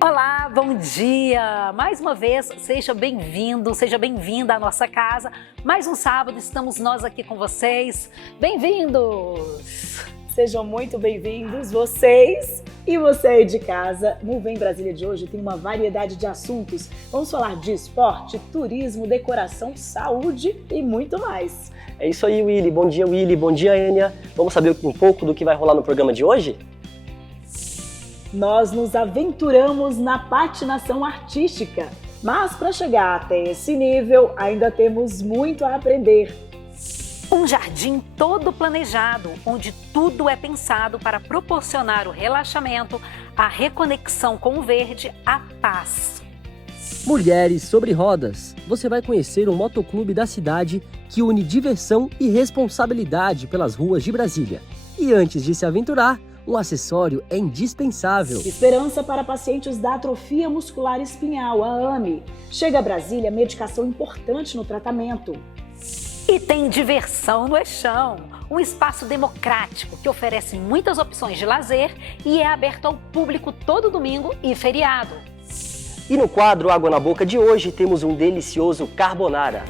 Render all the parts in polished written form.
Olá, bom dia! Mais uma vez, seja bem-vindo, seja bem-vinda à nossa casa. Mais um sábado, estamos nós aqui com vocês. Bem-vindos! Sejam muito bem-vindos, vocês e você aí de casa. No Vem Brasília de hoje tem uma variedade de assuntos. Vamos falar de esporte, turismo, decoração, saúde e muito mais. É isso aí, Willy. Bom dia, Willy. Bom dia, Enia. Vamos saber um pouco do que vai rolar no programa de hoje? Nós nos aventuramos na patinação artística, mas para chegar até esse nível ainda temos muito a aprender. Um jardim todo planejado, onde tudo é pensado para proporcionar o relaxamento, a reconexão com o verde, a paz. Mulheres sobre rodas. Você vai conhecer um motoclube da cidade que une diversão e responsabilidade pelas ruas de Brasília. E antes de se aventurar, um acessório é indispensável. Esperança para pacientes da atrofia muscular espinhal, a AME. Chega a Brasília, medicação importante no tratamento. E tem diversão no Eixão, um espaço democrático que oferece muitas opções de lazer e é aberto ao público todo domingo e feriado. E no quadro Água na Boca de hoje temos um delicioso carbonara.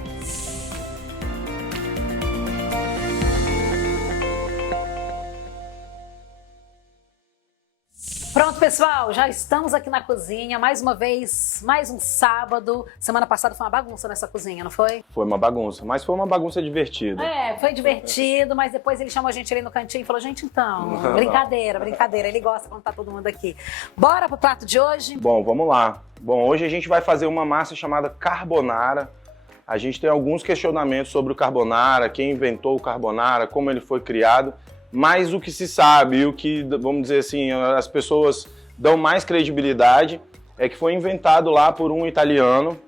Pronto, pessoal, já estamos aqui na cozinha, mais uma vez, mais um sábado. Semana passada foi uma bagunça nessa cozinha, não foi? Foi uma bagunça, mas foi uma bagunça divertida. Foi divertido, mas depois ele chamou a gente ali no cantinho e falou, gente, então, brincadeira, ele gosta quando tá todo mundo aqui. Bora pro prato de hoje? Bom, vamos lá. Bom, hoje a gente vai fazer uma massa chamada carbonara. A gente tem alguns questionamentos sobre o carbonara, quem inventou o carbonara, como ele foi criado. Mas o que se sabe e o que, vamos dizer assim, as pessoas dão mais credibilidade é que foi inventado lá por um italiano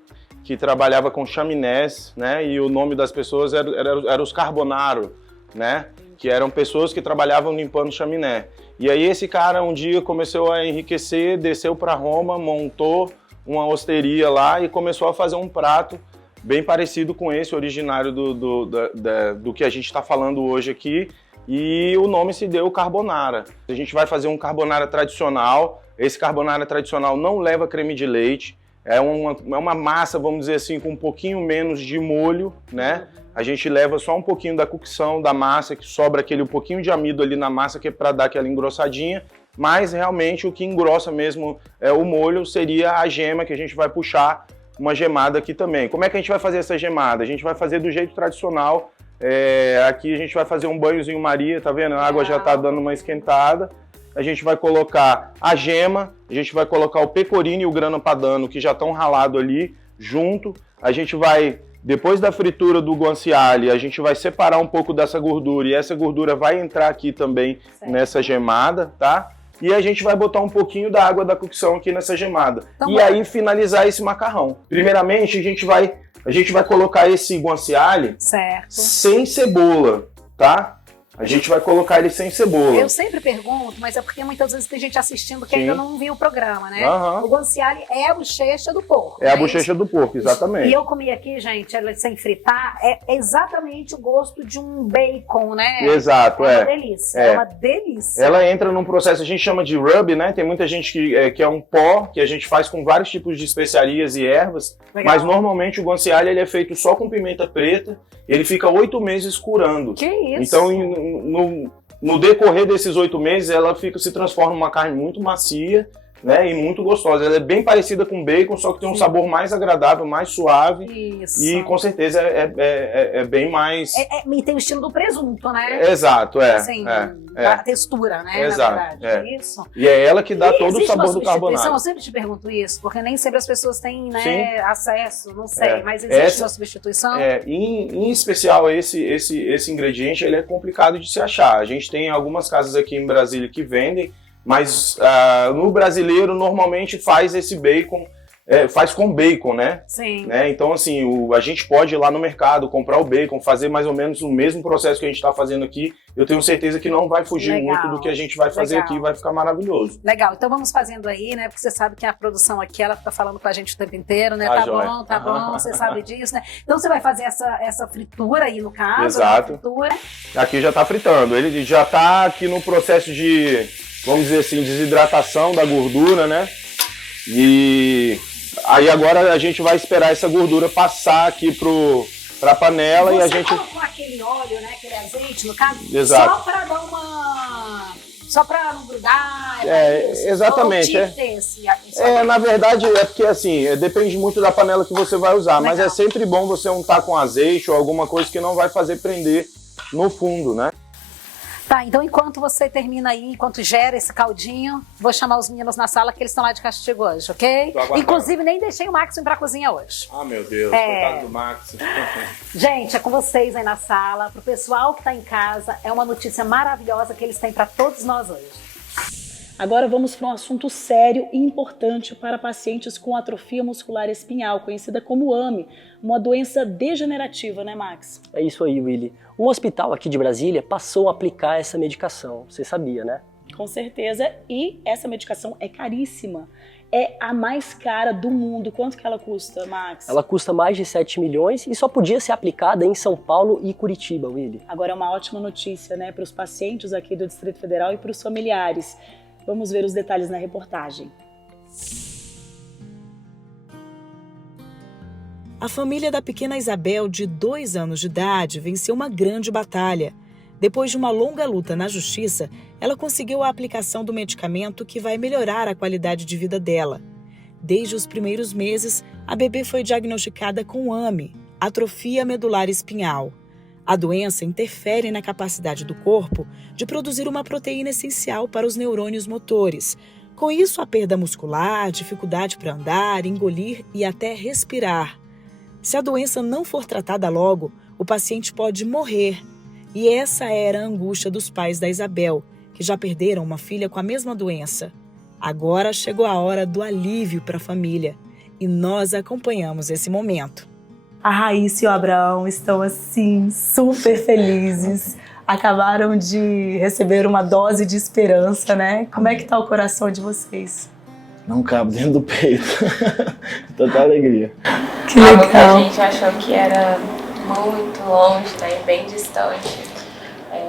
que trabalhava com chaminés, né? E o nome das pessoas era os carbonaro, né? Que eram pessoas que trabalhavam limpando chaminé. E aí esse cara um dia começou a enriquecer, desceu para Roma, montou uma osteria lá e começou a fazer um prato bem parecido com esse, originário do que a gente está falando hoje aqui. E o nome se deu carbonara. A gente vai fazer um carbonara tradicional. Esse carbonara tradicional não leva creme de leite. É uma massa, vamos dizer assim, com um pouquinho menos de molho, né? A gente leva só um pouquinho da cocção da massa, que sobra aquele um pouquinho de amido ali na massa, que é para dar aquela engrossadinha. Mas realmente o que engrossa mesmo o molho seria a gema, que a gente vai puxar uma gemada aqui também. Como é que a gente vai fazer essa gemada? A gente vai fazer do jeito tradicional. Aqui a gente vai fazer um banhozinho Maria, tá vendo? A água já tá dando uma esquentada. A gente vai colocar a gema, a gente vai colocar o pecorino e o grana padano, que já estão ralados ali, junto. A gente vai, depois da fritura do guanciale, a gente vai separar um pouco dessa gordura e essa gordura vai entrar aqui também nessa gemada, tá? E a gente vai botar um pouquinho da água da cocção aqui nessa gemada. E aí finalizar esse macarrão. Primeiramente, a gente vai colocar esse guanciale sem cebola, tá? A gente vai colocar ele sem cebola. Eu sempre pergunto, mas é porque muitas vezes tem gente assistindo que ainda não viu o programa, né? O guanciale é a bochecha do porco. É a bochecha do porco, exatamente. E eu comi aqui, gente, ela sem fritar, é exatamente o gosto de um bacon, né? Exato, é. Uma delícia, é uma delícia. Ela entra num processo, a gente chama de rub, né? Tem muita gente que é um pó, que a gente faz com vários tipos de especiarias e ervas. Legal. Mas normalmente o guanciale ele é feito só com pimenta preta, ele fica 8 meses curando. Que isso? Então, no decorrer desses 8 meses, ela se transforma numa carne muito macia, né, e muito gostosa. Ela é bem parecida com bacon, só que tem um sabor mais agradável, mais suave. Isso. E com certeza é bem mais... E tem o estilo do presunto, né? Exato, assim, a textura, né? Exato, na verdade. Isso. E é ela que dá todo o sabor do carbonara. Eu sempre te pergunto isso, porque nem sempre as pessoas têm, né, acesso, não sei, mas existe uma substituição? Em especial, esse ingrediente ele é complicado de se achar. A gente tem algumas casas aqui em Brasília que vendem, mas no brasileiro normalmente faz esse bacon, faz com bacon, né? Sim. Né? Então, assim, a gente pode ir lá no mercado, comprar o bacon, fazer mais ou menos o mesmo processo que a gente está fazendo aqui. Eu tenho certeza que não vai fugir muito do que a gente vai fazer aqui, vai ficar maravilhoso. Legal, então vamos fazendo aí, né? Porque você sabe que a produção aqui, ela fica falando com a gente o tempo inteiro, né? Tá bom, você sabe disso, né? Então você vai fazer essa fritura aí, no caso. Exato. Aqui já tá fritando, ele já tá aqui no processo de, vamos dizer assim, desidratação da gordura, né? E aí agora a gente vai esperar essa gordura passar aqui para a panela e a gente... Você colocou aquele óleo, né, aquele azeite, no caso, Exato. só para dar uma... Só para não grudar? Exatamente. Na verdade, é porque assim, depende muito da panela que você vai usar, mas é sempre bom você untar com azeite ou alguma coisa que não vai fazer prender no fundo, né? Tá, então enquanto você termina aí, enquanto gera esse caldinho, vou chamar os meninos na sala que eles estão lá de castigo hoje, ok? Inclusive, nem deixei o Max ir pra cozinha hoje. Ah, meu Deus, coitado do Max. Gente, é com vocês aí na sala. Pro pessoal que tá em casa, é uma notícia maravilhosa que eles têm para todos nós hoje. Agora vamos para um assunto sério e importante para pacientes com atrofia muscular espinhal, conhecida como AME, uma doença degenerativa, né, Max? É isso aí, Willy. Um hospital aqui de Brasília passou a aplicar essa medicação, você sabia, né? Com certeza, e essa medicação é caríssima. É a mais cara do mundo. Quanto que ela custa, Max? Ela custa mais de 7 milhões e só podia ser aplicada em São Paulo e Curitiba, Willy. Agora é uma ótima notícia, né, para os pacientes aqui do Distrito Federal e para os familiares. Vamos ver os detalhes na reportagem. A família da pequena Isabel, de 2 anos de idade, venceu uma grande batalha. Depois de uma longa luta na justiça, ela conseguiu a aplicação do medicamento que vai melhorar a qualidade de vida dela. Desde os primeiros meses, a bebê foi diagnosticada com AME, atrofia medular espinhal. A doença interfere na capacidade do corpo de produzir uma proteína essencial para os neurônios motores. Com isso, a perda muscular, dificuldade para andar, engolir e até respirar. Se a doença não for tratada logo, o paciente pode morrer. E essa era a angústia dos pais da Isabel, que já perderam uma filha com a mesma doença. Agora chegou a hora do alívio para a família e nós acompanhamos esse momento. A Raíssa e o Abraão estão assim, super felizes. Acabaram de receber uma dose de esperança, né? Como é que tá o coração de vocês? Não cabe dentro do peito. Tanta alegria. Que legal. Algo que a gente achou que era muito longe, né? Bem distante.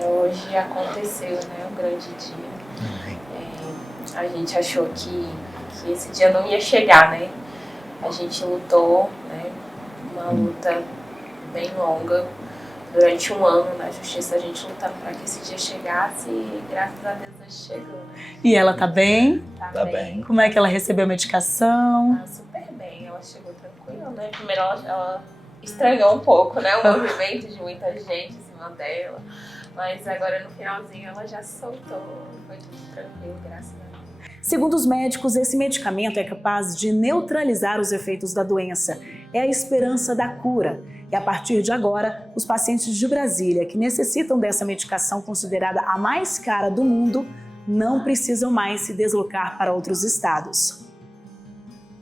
Hoje aconteceu, né? Um grande dia. A gente achou que esse dia não ia chegar, né? A gente lutou, né? Uma luta bem longa, durante 1 ano na justiça, a gente lutando para que esse dia chegasse e graças a Deus hoje chegou. E ela tá bem? Tá bem. Como é que ela recebeu a medicação? Super bem, ela chegou tranquila, né? Primeiro ela estranhou um pouco, né? O movimento de muita gente em cima dela, mas agora no finalzinho ela já soltou, foi tudo tranquilo, graças a Deus. Segundo os médicos, esse medicamento é capaz de neutralizar os efeitos da doença. É a esperança da cura. E a partir de agora, os pacientes de Brasília que necessitam dessa medicação considerada a mais cara do mundo não precisam mais se deslocar para outros estados.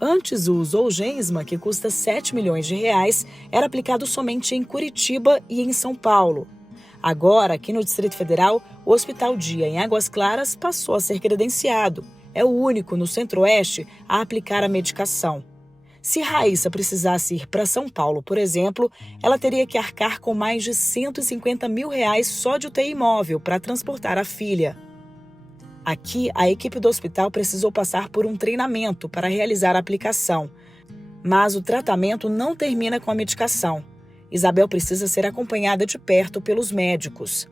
Antes, o Zolgensma, que custa 7 milhões de reais, era aplicado somente em Curitiba e em São Paulo. Agora, aqui no Distrito Federal, o Hospital Dia, em Águas Claras, passou a ser credenciado. É o único no Centro-Oeste a aplicar a medicação. Se Raíssa precisasse ir para São Paulo, por exemplo, ela teria que arcar com mais de 150 mil reais só de UTI móvel para transportar a filha. Aqui, a equipe do hospital precisou passar por um treinamento para realizar a aplicação. Mas o tratamento não termina com a medicação. Isabel precisa ser acompanhada de perto pelos médicos.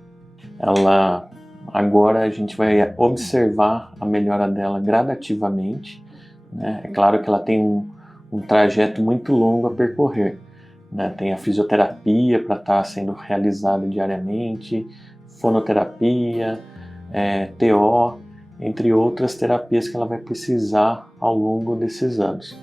Agora a gente vai observar a melhora dela gradativamente, né? É claro que ela tem um trajeto muito longo a percorrer, né? Tem a fisioterapia para estar sendo realizada diariamente, fonoterapia, TO, entre outras terapias que ela vai precisar ao longo desses anos.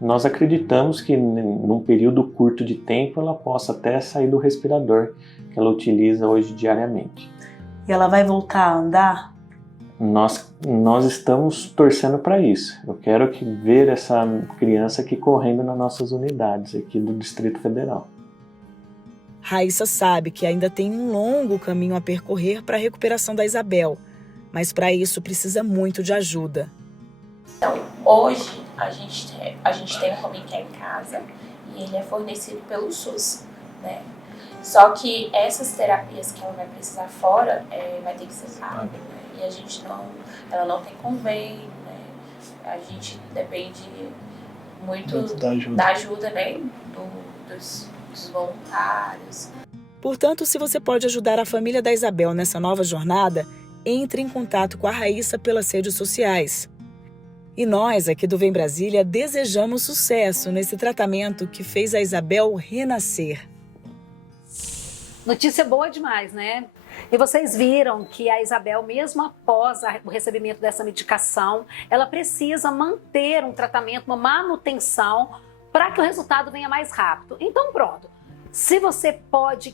Nós acreditamos que num período curto de tempo ela possa até sair do respirador que ela utiliza hoje diariamente. E ela vai voltar a andar? Nós estamos torcendo para isso. Eu quero ver essa criança aqui correndo nas nossas unidades aqui do Distrito Federal. Raíssa sabe que ainda tem um longo caminho a percorrer para a recuperação da Isabel, mas para isso precisa muito de ajuda. Então, hoje a gente tem um home care em casa e ele é fornecido pelo SUS, né? Só que essas terapias que ela vai precisar fora, vai ter que ser paga, né? E ela não tem convênio, né? A gente depende muito Da ajuda. ajuda, né, dos voluntários. Portanto, se você pode ajudar a família da Isabel nessa nova jornada, entre em contato com a Raíssa pelas redes sociais. E nós, aqui do Vem Brasília, desejamos sucesso nesse tratamento que fez a Isabel renascer. Notícia boa demais, né? E vocês viram que a Isabel, mesmo após o recebimento dessa medicação, ela precisa manter um tratamento, uma manutenção, para que o resultado venha mais rápido. Então, pronto. Se você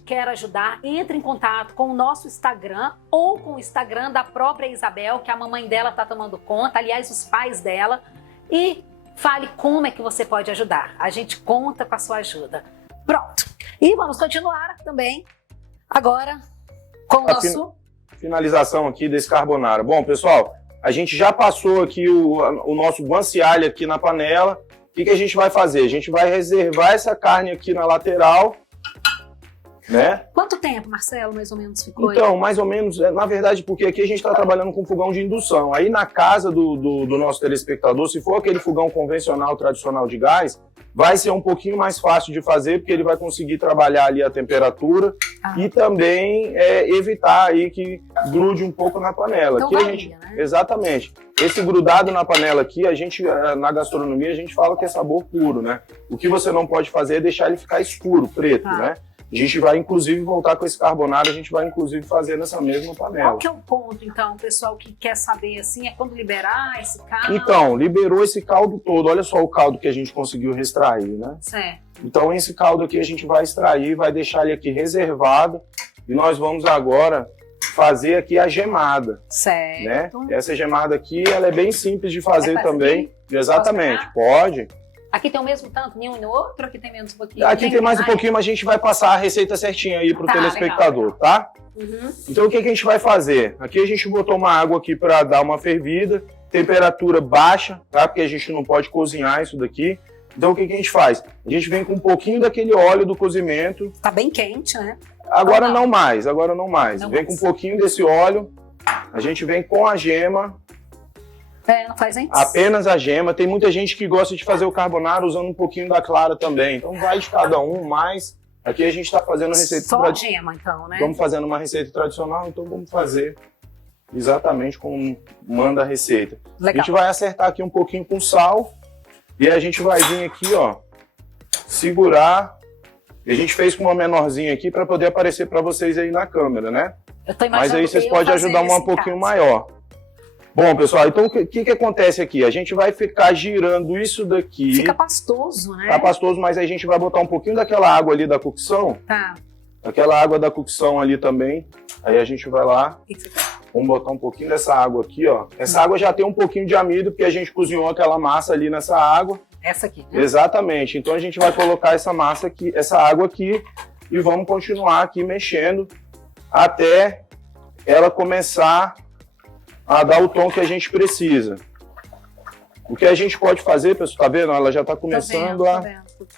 quer ajudar, entre em contato com o nosso Instagram ou com o Instagram da própria Isabel, que a mamãe dela está tomando conta, aliás, os pais dela, e fale como é que você pode ajudar. A gente conta com a sua ajuda. Pronto. E vamos continuar também agora com o nosso... Finalização aqui desse carbonara. Bom, pessoal, a gente já passou aqui o nosso guanciale aqui na panela. O que a gente vai fazer? A gente vai reservar essa carne aqui na lateral, né? Quanto tempo, Marcelo, mais ou menos ficou? Então, mais ou menos, na verdade, porque aqui a gente está trabalhando com fogão de indução. Aí na casa do nosso telespectador, se for aquele fogão convencional, tradicional de gás, vai ser um pouquinho mais fácil de fazer, porque ele vai conseguir trabalhar ali a temperatura e também evitar aí que grude um pouco na panela. Então aqui varia, a gente, né? Exatamente. Esse grudado na panela aqui, a gente, na gastronomia, a gente fala que é sabor puro, né? O que você não pode fazer é deixar ele ficar escuro, preto, né? A gente vai, inclusive, voltar com esse carbonara, a gente vai, inclusive, fazer nessa mesma panela. Qual que é o ponto, então, pessoal, que quer saber, assim, é quando liberar esse caldo? Então, liberou esse caldo todo. Olha só o caldo que a gente conseguiu extrair, né? Certo. Então, esse caldo aqui a gente vai extrair, vai deixar ele aqui reservado. E nós vamos agora fazer aqui a gemada, Certo. né? Essa gemada aqui, ela é bem simples de fazer É também. Exatamente, pode. Aqui tem o mesmo tanto em um e no outro, aqui tem menos um pouquinho? Aqui tem mais um pouquinho, mas a gente vai passar a receita certinha aí pro Tá, telespectador, legal. tá? Uhum. Então o que a gente vai fazer? Aqui a gente botou uma água aqui para dar uma fervida, temperatura baixa, tá? Porque a gente não pode cozinhar isso daqui. Então o que a gente faz? A gente vem com um pouquinho daquele óleo do cozimento. Tá bem quente, né? Agora não mais, agora não mais. Não Vem mais. com um pouquinho desse óleo. A gente vem com a gema, Não faz nem... apenas a gema. Tem muita gente que gosta de fazer o carbonara usando um pouquinho da clara também. Então vai de cada um, mas aqui a gente está fazendo a receita Só a tradicional. gema, então, né? Estamos fazendo uma receita tradicional, então vamos fazer exatamente como manda a receita. Legal. A gente vai acertar aqui um pouquinho com sal e a gente vai vir aqui, ó, segurar. E a gente fez com uma menorzinha aqui para poder aparecer para vocês aí na câmera, né? Eu tô Mas imaginando aí vocês eu podem fazer ajudar isso um em pouquinho casa. maior. Bom, pessoal, então o que acontece aqui? A gente vai ficar girando isso daqui. Fica pastoso, né? Tá pastoso, mas aí a gente vai botar um pouquinho daquela água ali da cocção. Tá. Aquela água da cocção ali também. Aí a gente vai lá. O que você quer? Vamos botar um pouquinho dessa água aqui, ó. Essa água já tem um pouquinho de amido, porque a gente cozinhou aquela massa ali nessa água. Essa aqui, né? Exatamente. Então a gente vai colocar essa massa aqui, essa água aqui, e vamos continuar aqui mexendo até ela começar a dar o tom que a gente precisa. O que a gente pode fazer, pessoal, tá vendo? Ela já tá começando Tô vendo.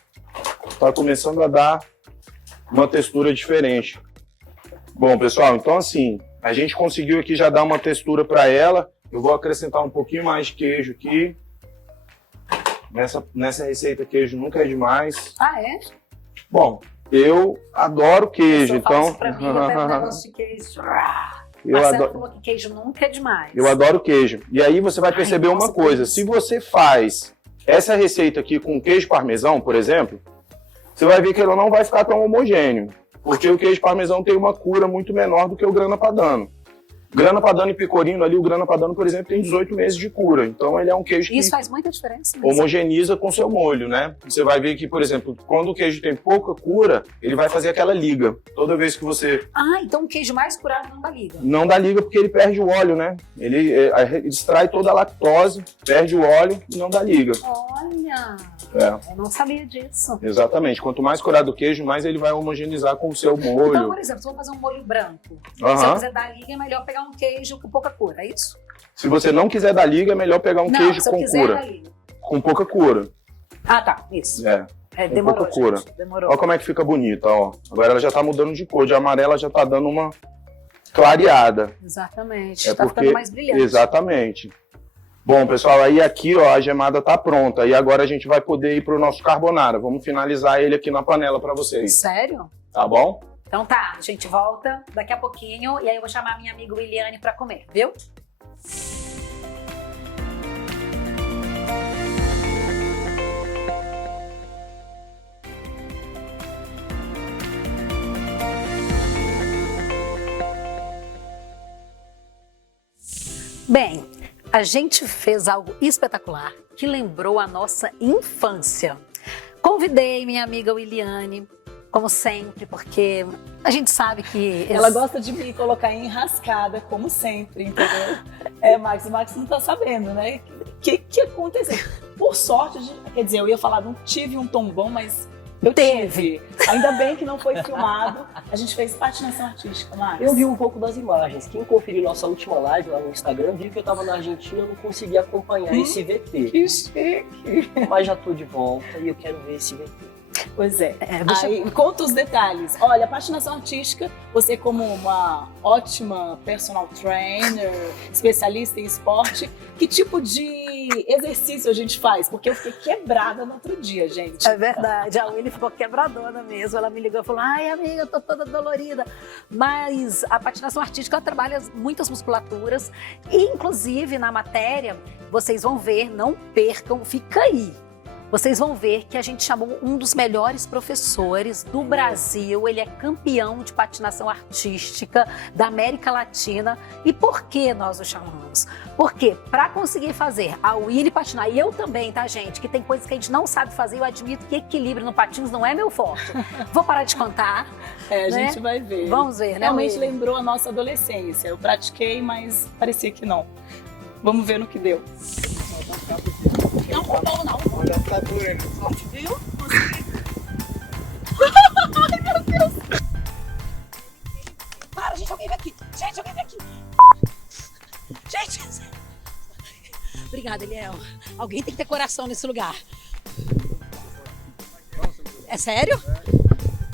tá começando a dar uma textura diferente. Bom, pessoal, então assim, a gente conseguiu aqui já dar uma textura para ela. Eu vou acrescentar um pouquinho mais de queijo aqui. Nessa receita, queijo nunca é demais. Ah, é? Bom, eu adoro queijo, Eu então... faço pra mim, eu pego um negócio de queijo. Eu Marcelo adoro... falou que queijo nunca é demais. Eu adoro queijo. E aí você vai perceber nossa, uma coisa. Deus. Se você faz essa receita aqui com queijo parmesão, por exemplo, você vai ver que ela não vai ficar tão homogêneo. Porque o queijo parmesão tem uma cura muito menor do que o grana padano. Grana padano e pecorino ali, o grana padano, por exemplo, tem 18 meses de cura. Então ele é um queijo que Isso faz muita diferença. Mas... homogeniza com seu molho, né? Você vai ver que, por exemplo, quando o queijo tem pouca cura, ele vai fazer aquela liga. Toda vez que você Ah, então o queijo mais curado não dá liga. não dá liga porque ele perde o óleo, né? Ele extrai toda a lactose, perde o óleo e não dá liga. Olha, É, eu não sabia disso. exatamente. Quanto mais curado o queijo, mais ele vai homogeneizar com o seu Então, molho. por exemplo, se eu vou fazer um molho branco, se eu Aham. quiser dar liga, é melhor pegar um queijo com pouca cura, é isso? Se você não quiser dar liga, é melhor pegar um não, queijo se eu com quiser cura. dar liga. Com pouca cura. Ah, tá, isso. É. É, demorou, pouca cura. gente, demorou. Olha como é que fica bonita, ó. Agora ela já tá mudando de cor. De amarela já tá dando uma clareada. Exatamente, É tá porque... ficando mais brilhante. Exatamente. Bom, pessoal, aí aqui, ó, a gemada tá pronta. E agora a gente vai poder ir pro nosso carbonara. Vamos finalizar ele aqui na panela para vocês. Sério? Tá bom? Então tá, a gente volta daqui a pouquinho e aí eu vou chamar a minha amiga Williane para comer, viu? Bem, a gente fez algo espetacular que lembrou a nossa infância. Convidei minha amiga Williane, como sempre, porque a gente sabe que... Ela gosta de me colocar em enrascada, como sempre, entendeu? Max, o Max não tá sabendo, né? O que aconteceu? Por sorte, quer dizer, eu ia falar, não tive um tom bom, mas eu tive. Ainda bem que não foi filmado. A gente fez patinação artística, Max. Eu vi um pouco das imagens. Quem conferiu nossa última live lá no Instagram viu que eu tava na Argentina e não consegui acompanhar esse VT. Que chique! Mas já tô de volta e eu quero ver esse VT. Pois é. Aí, conta os detalhes. Olha, a patinação artística, você como uma ótima personal trainer, especialista em esporte, que tipo de exercício a gente faz? Porque eu fiquei quebrada no outro dia, gente. É verdade, a Willy ficou quebradona mesmo. Ela me ligou e falou, ai amiga, eu tô toda dolorida. Mas a patinação artística, ela trabalha muitas musculaturas. E inclusive na matéria, vocês vão ver, não percam, fica aí. Vocês vão ver que a gente chamou um dos melhores professores do Brasil. Ele é campeão de patinação artística da América Latina. E por que nós o chamamos? Porque para conseguir fazer a Willy patinar, e eu também, tá, gente? Que tem coisas que a gente não sabe fazer. Eu admito que equilíbrio no patins não é meu forte. Vou parar de contar. A gente vai ver. Vamos ver, né? Realmente lembrou a nossa adolescência. Eu pratiquei, mas parecia que não. Vamos ver no que deu. Não, não. Olha, tá doendo. Viu? Ai, meu Deus! Para, gente, alguém vem aqui. Gente, alguém vem aqui. Gente! Obrigada, Eliel. Alguém tem que ter coração nesse lugar. É sério?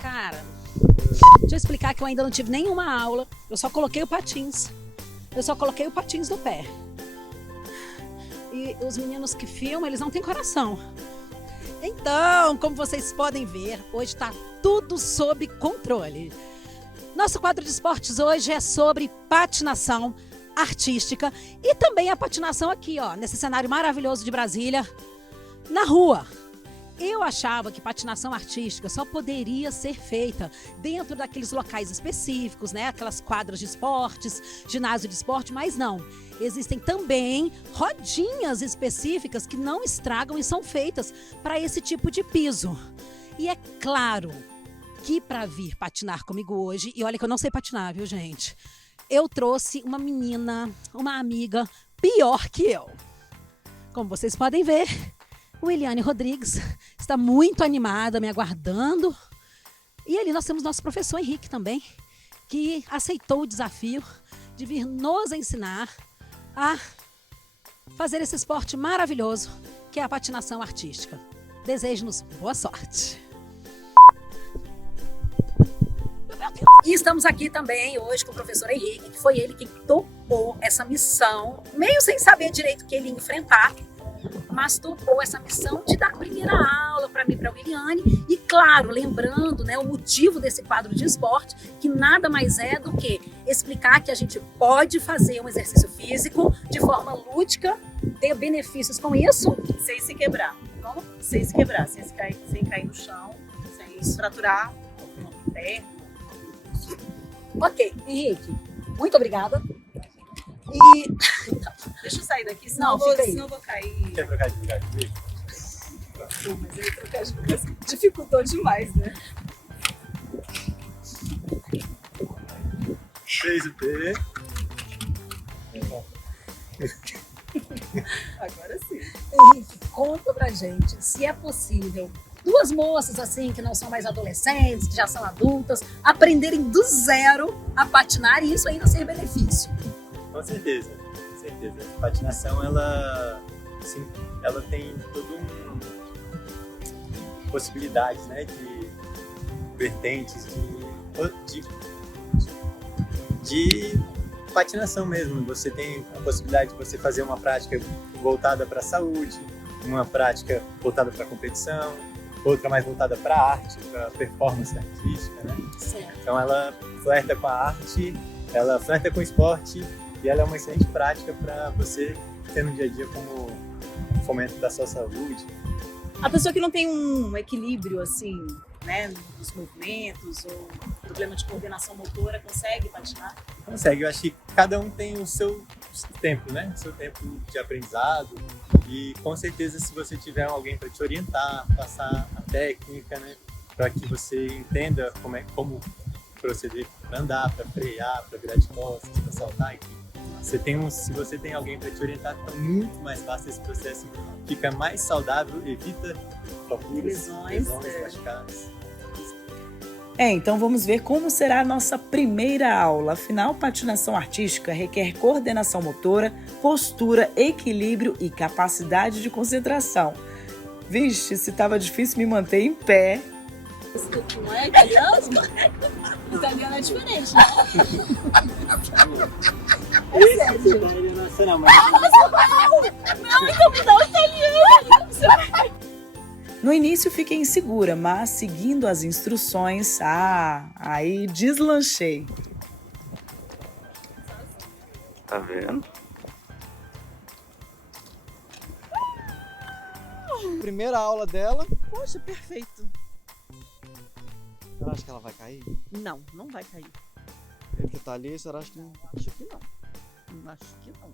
Cara, deixa eu explicar que eu ainda não tive nenhuma aula. Eu só coloquei o patins. No pé. E os meninos que filmam, eles não têm coração. Então, como vocês podem ver, hoje está tudo sob controle. Nosso quadro de esportes hoje é sobre patinação artística e também a patinação aqui, ó, nesse cenário maravilhoso de Brasília, na rua. Eu achava que patinação artística só poderia ser feita dentro daqueles locais específicos, né? Aquelas quadras de esportes, ginásio de esporte, mas não. Existem também rodinhas específicas que não estragam e são feitas para esse tipo de piso. E é claro que para vir patinar comigo hoje, e olha que eu não sei patinar, viu, gente? Eu trouxe uma menina, uma amiga pior que eu. Como vocês podem ver, Williane Rodrigues está muito animada, me aguardando. E ali nós temos nosso professor Henrique também, que aceitou o desafio de vir nos ensinar a fazer esse esporte maravilhoso que é a patinação artística. Desejo-nos boa sorte. E estamos aqui também hoje com o professor Henrique, que foi ele quem topou essa missão, meio sem saber direito o que ele ia enfrentar, mas topou essa missão de dar a primeira aula para mim, para a Williane, e claro, lembrando, né, o motivo desse quadro de esporte, que nada mais é do que explicar que a gente pode fazer um exercício físico de forma lúdica, ter benefícios com isso, Sem se quebrar. Como? Sem se quebrar, sem cair no chão, sem se fraturar o pé. Ok, Henrique, muito obrigada. E Deixa eu sair daqui, Não, fica aí. senão eu vou cair. Quer trocar de lugar comigo? Pô, mas aí trocar de lugar dificultou demais, né? Fez o P. Agora sim. Henrique, conta pra gente se é possível duas moças assim, que não são mais adolescentes, que já são adultas, aprenderem do zero a patinar e isso ainda ser benefício. Com certeza, com certeza. A patinação, ela tem todo possibilidades, né, de vertentes, de patinação mesmo. Você tem a possibilidade de você fazer uma prática voltada para a saúde, uma prática voltada para a competição, outra mais voltada para a arte, para a performance artística, né? Certo. Então ela flerta com a arte, ela flerta com o esporte e ela é uma excelente prática para você ter no dia a dia como fomento da sua saúde. A pessoa que não tem um equilíbrio, assim, né, nos movimentos, ou problema de coordenação motora, consegue patinar? Consegue, eu acho que cada um tem o seu tempo, né? O seu tempo de aprendizado e com certeza se você tiver alguém para te orientar, passar a técnica, né? Para que você entenda como proceder para andar, para frear, para virar de costas, para saltar, enfim. Se você tem alguém para te orientar, fica muito mais fácil esse processo, fica mais saudável, evita fraturas, lesões machucadas. Então vamos ver como será a nossa primeira aula. Afinal, patinação artística requer coordenação motora, postura, equilíbrio e capacidade de concentração. Vixe, se estava difícil me manter em pé. Não é italiano? Italiano é diferente, né? Não, Não, então me dá o italiano. No início fiquei insegura, mas seguindo as instruções, aí deslanchei. Tá vendo? Primeira aula dela. Poxa, perfeito. Você acha que ela vai cair? Não, não vai cair. Ele que tá ali, você acha que não? Acho que não. Acho que não.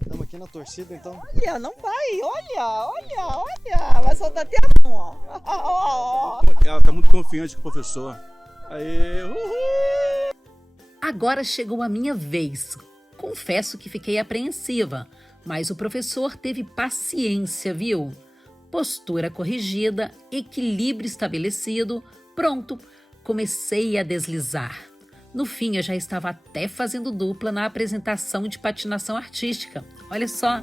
Estamos aqui na torcida, então. Olha, não vai. Olha. Vai soltar até a mão, ó. Ela tá muito confiante com o professor. Aê, uhul! Agora chegou a minha vez. Confesso que fiquei apreensiva, mas o professor teve paciência, viu? Postura corrigida, equilíbrio estabelecido, pronto, comecei a deslizar. No fim, eu já estava até fazendo dupla na apresentação de patinação artística. Olha só!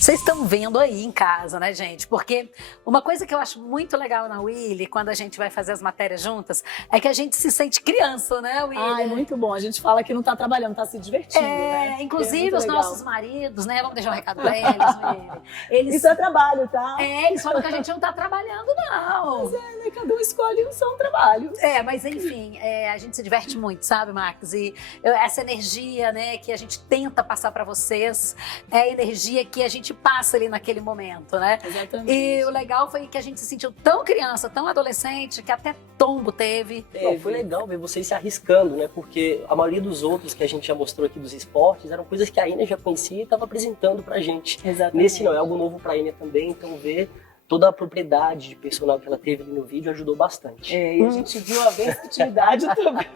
Vocês estão vendo aí em casa, né, gente? Porque uma coisa que eu acho muito legal na Willy, quando a gente vai fazer as matérias juntas, é que a gente se sente criança, né, Willy? Ai, muito bom. A gente fala que não tá trabalhando, tá se divertindo, né? Inclusive os legal. Nossos maridos, né? Vamos deixar um recado pra eles, Willy. Eles, Isso é trabalho, tá? eles falam que a gente não tá trabalhando, não. Mas é, né? Cada um escolhe o seu trabalho. Mas enfim, a gente se diverte muito, sabe, Max? E essa energia, né, que a gente tenta passar pra vocês, é a energia que a gente passa ali naquele momento, né? Exatamente. E o legal foi que a gente se sentiu tão criança, tão adolescente, que até tombo teve. Não, foi legal ver vocês se arriscando, né? Porque a maioria dos outros que a gente já mostrou aqui dos esportes eram coisas que a Enia já conhecia e estava apresentando pra gente. Exatamente. Nesse não, é algo novo pra Enia também, então ver toda a propriedade de personal que ela teve ali no vídeo ajudou bastante. E a gente viu a versatilidade também.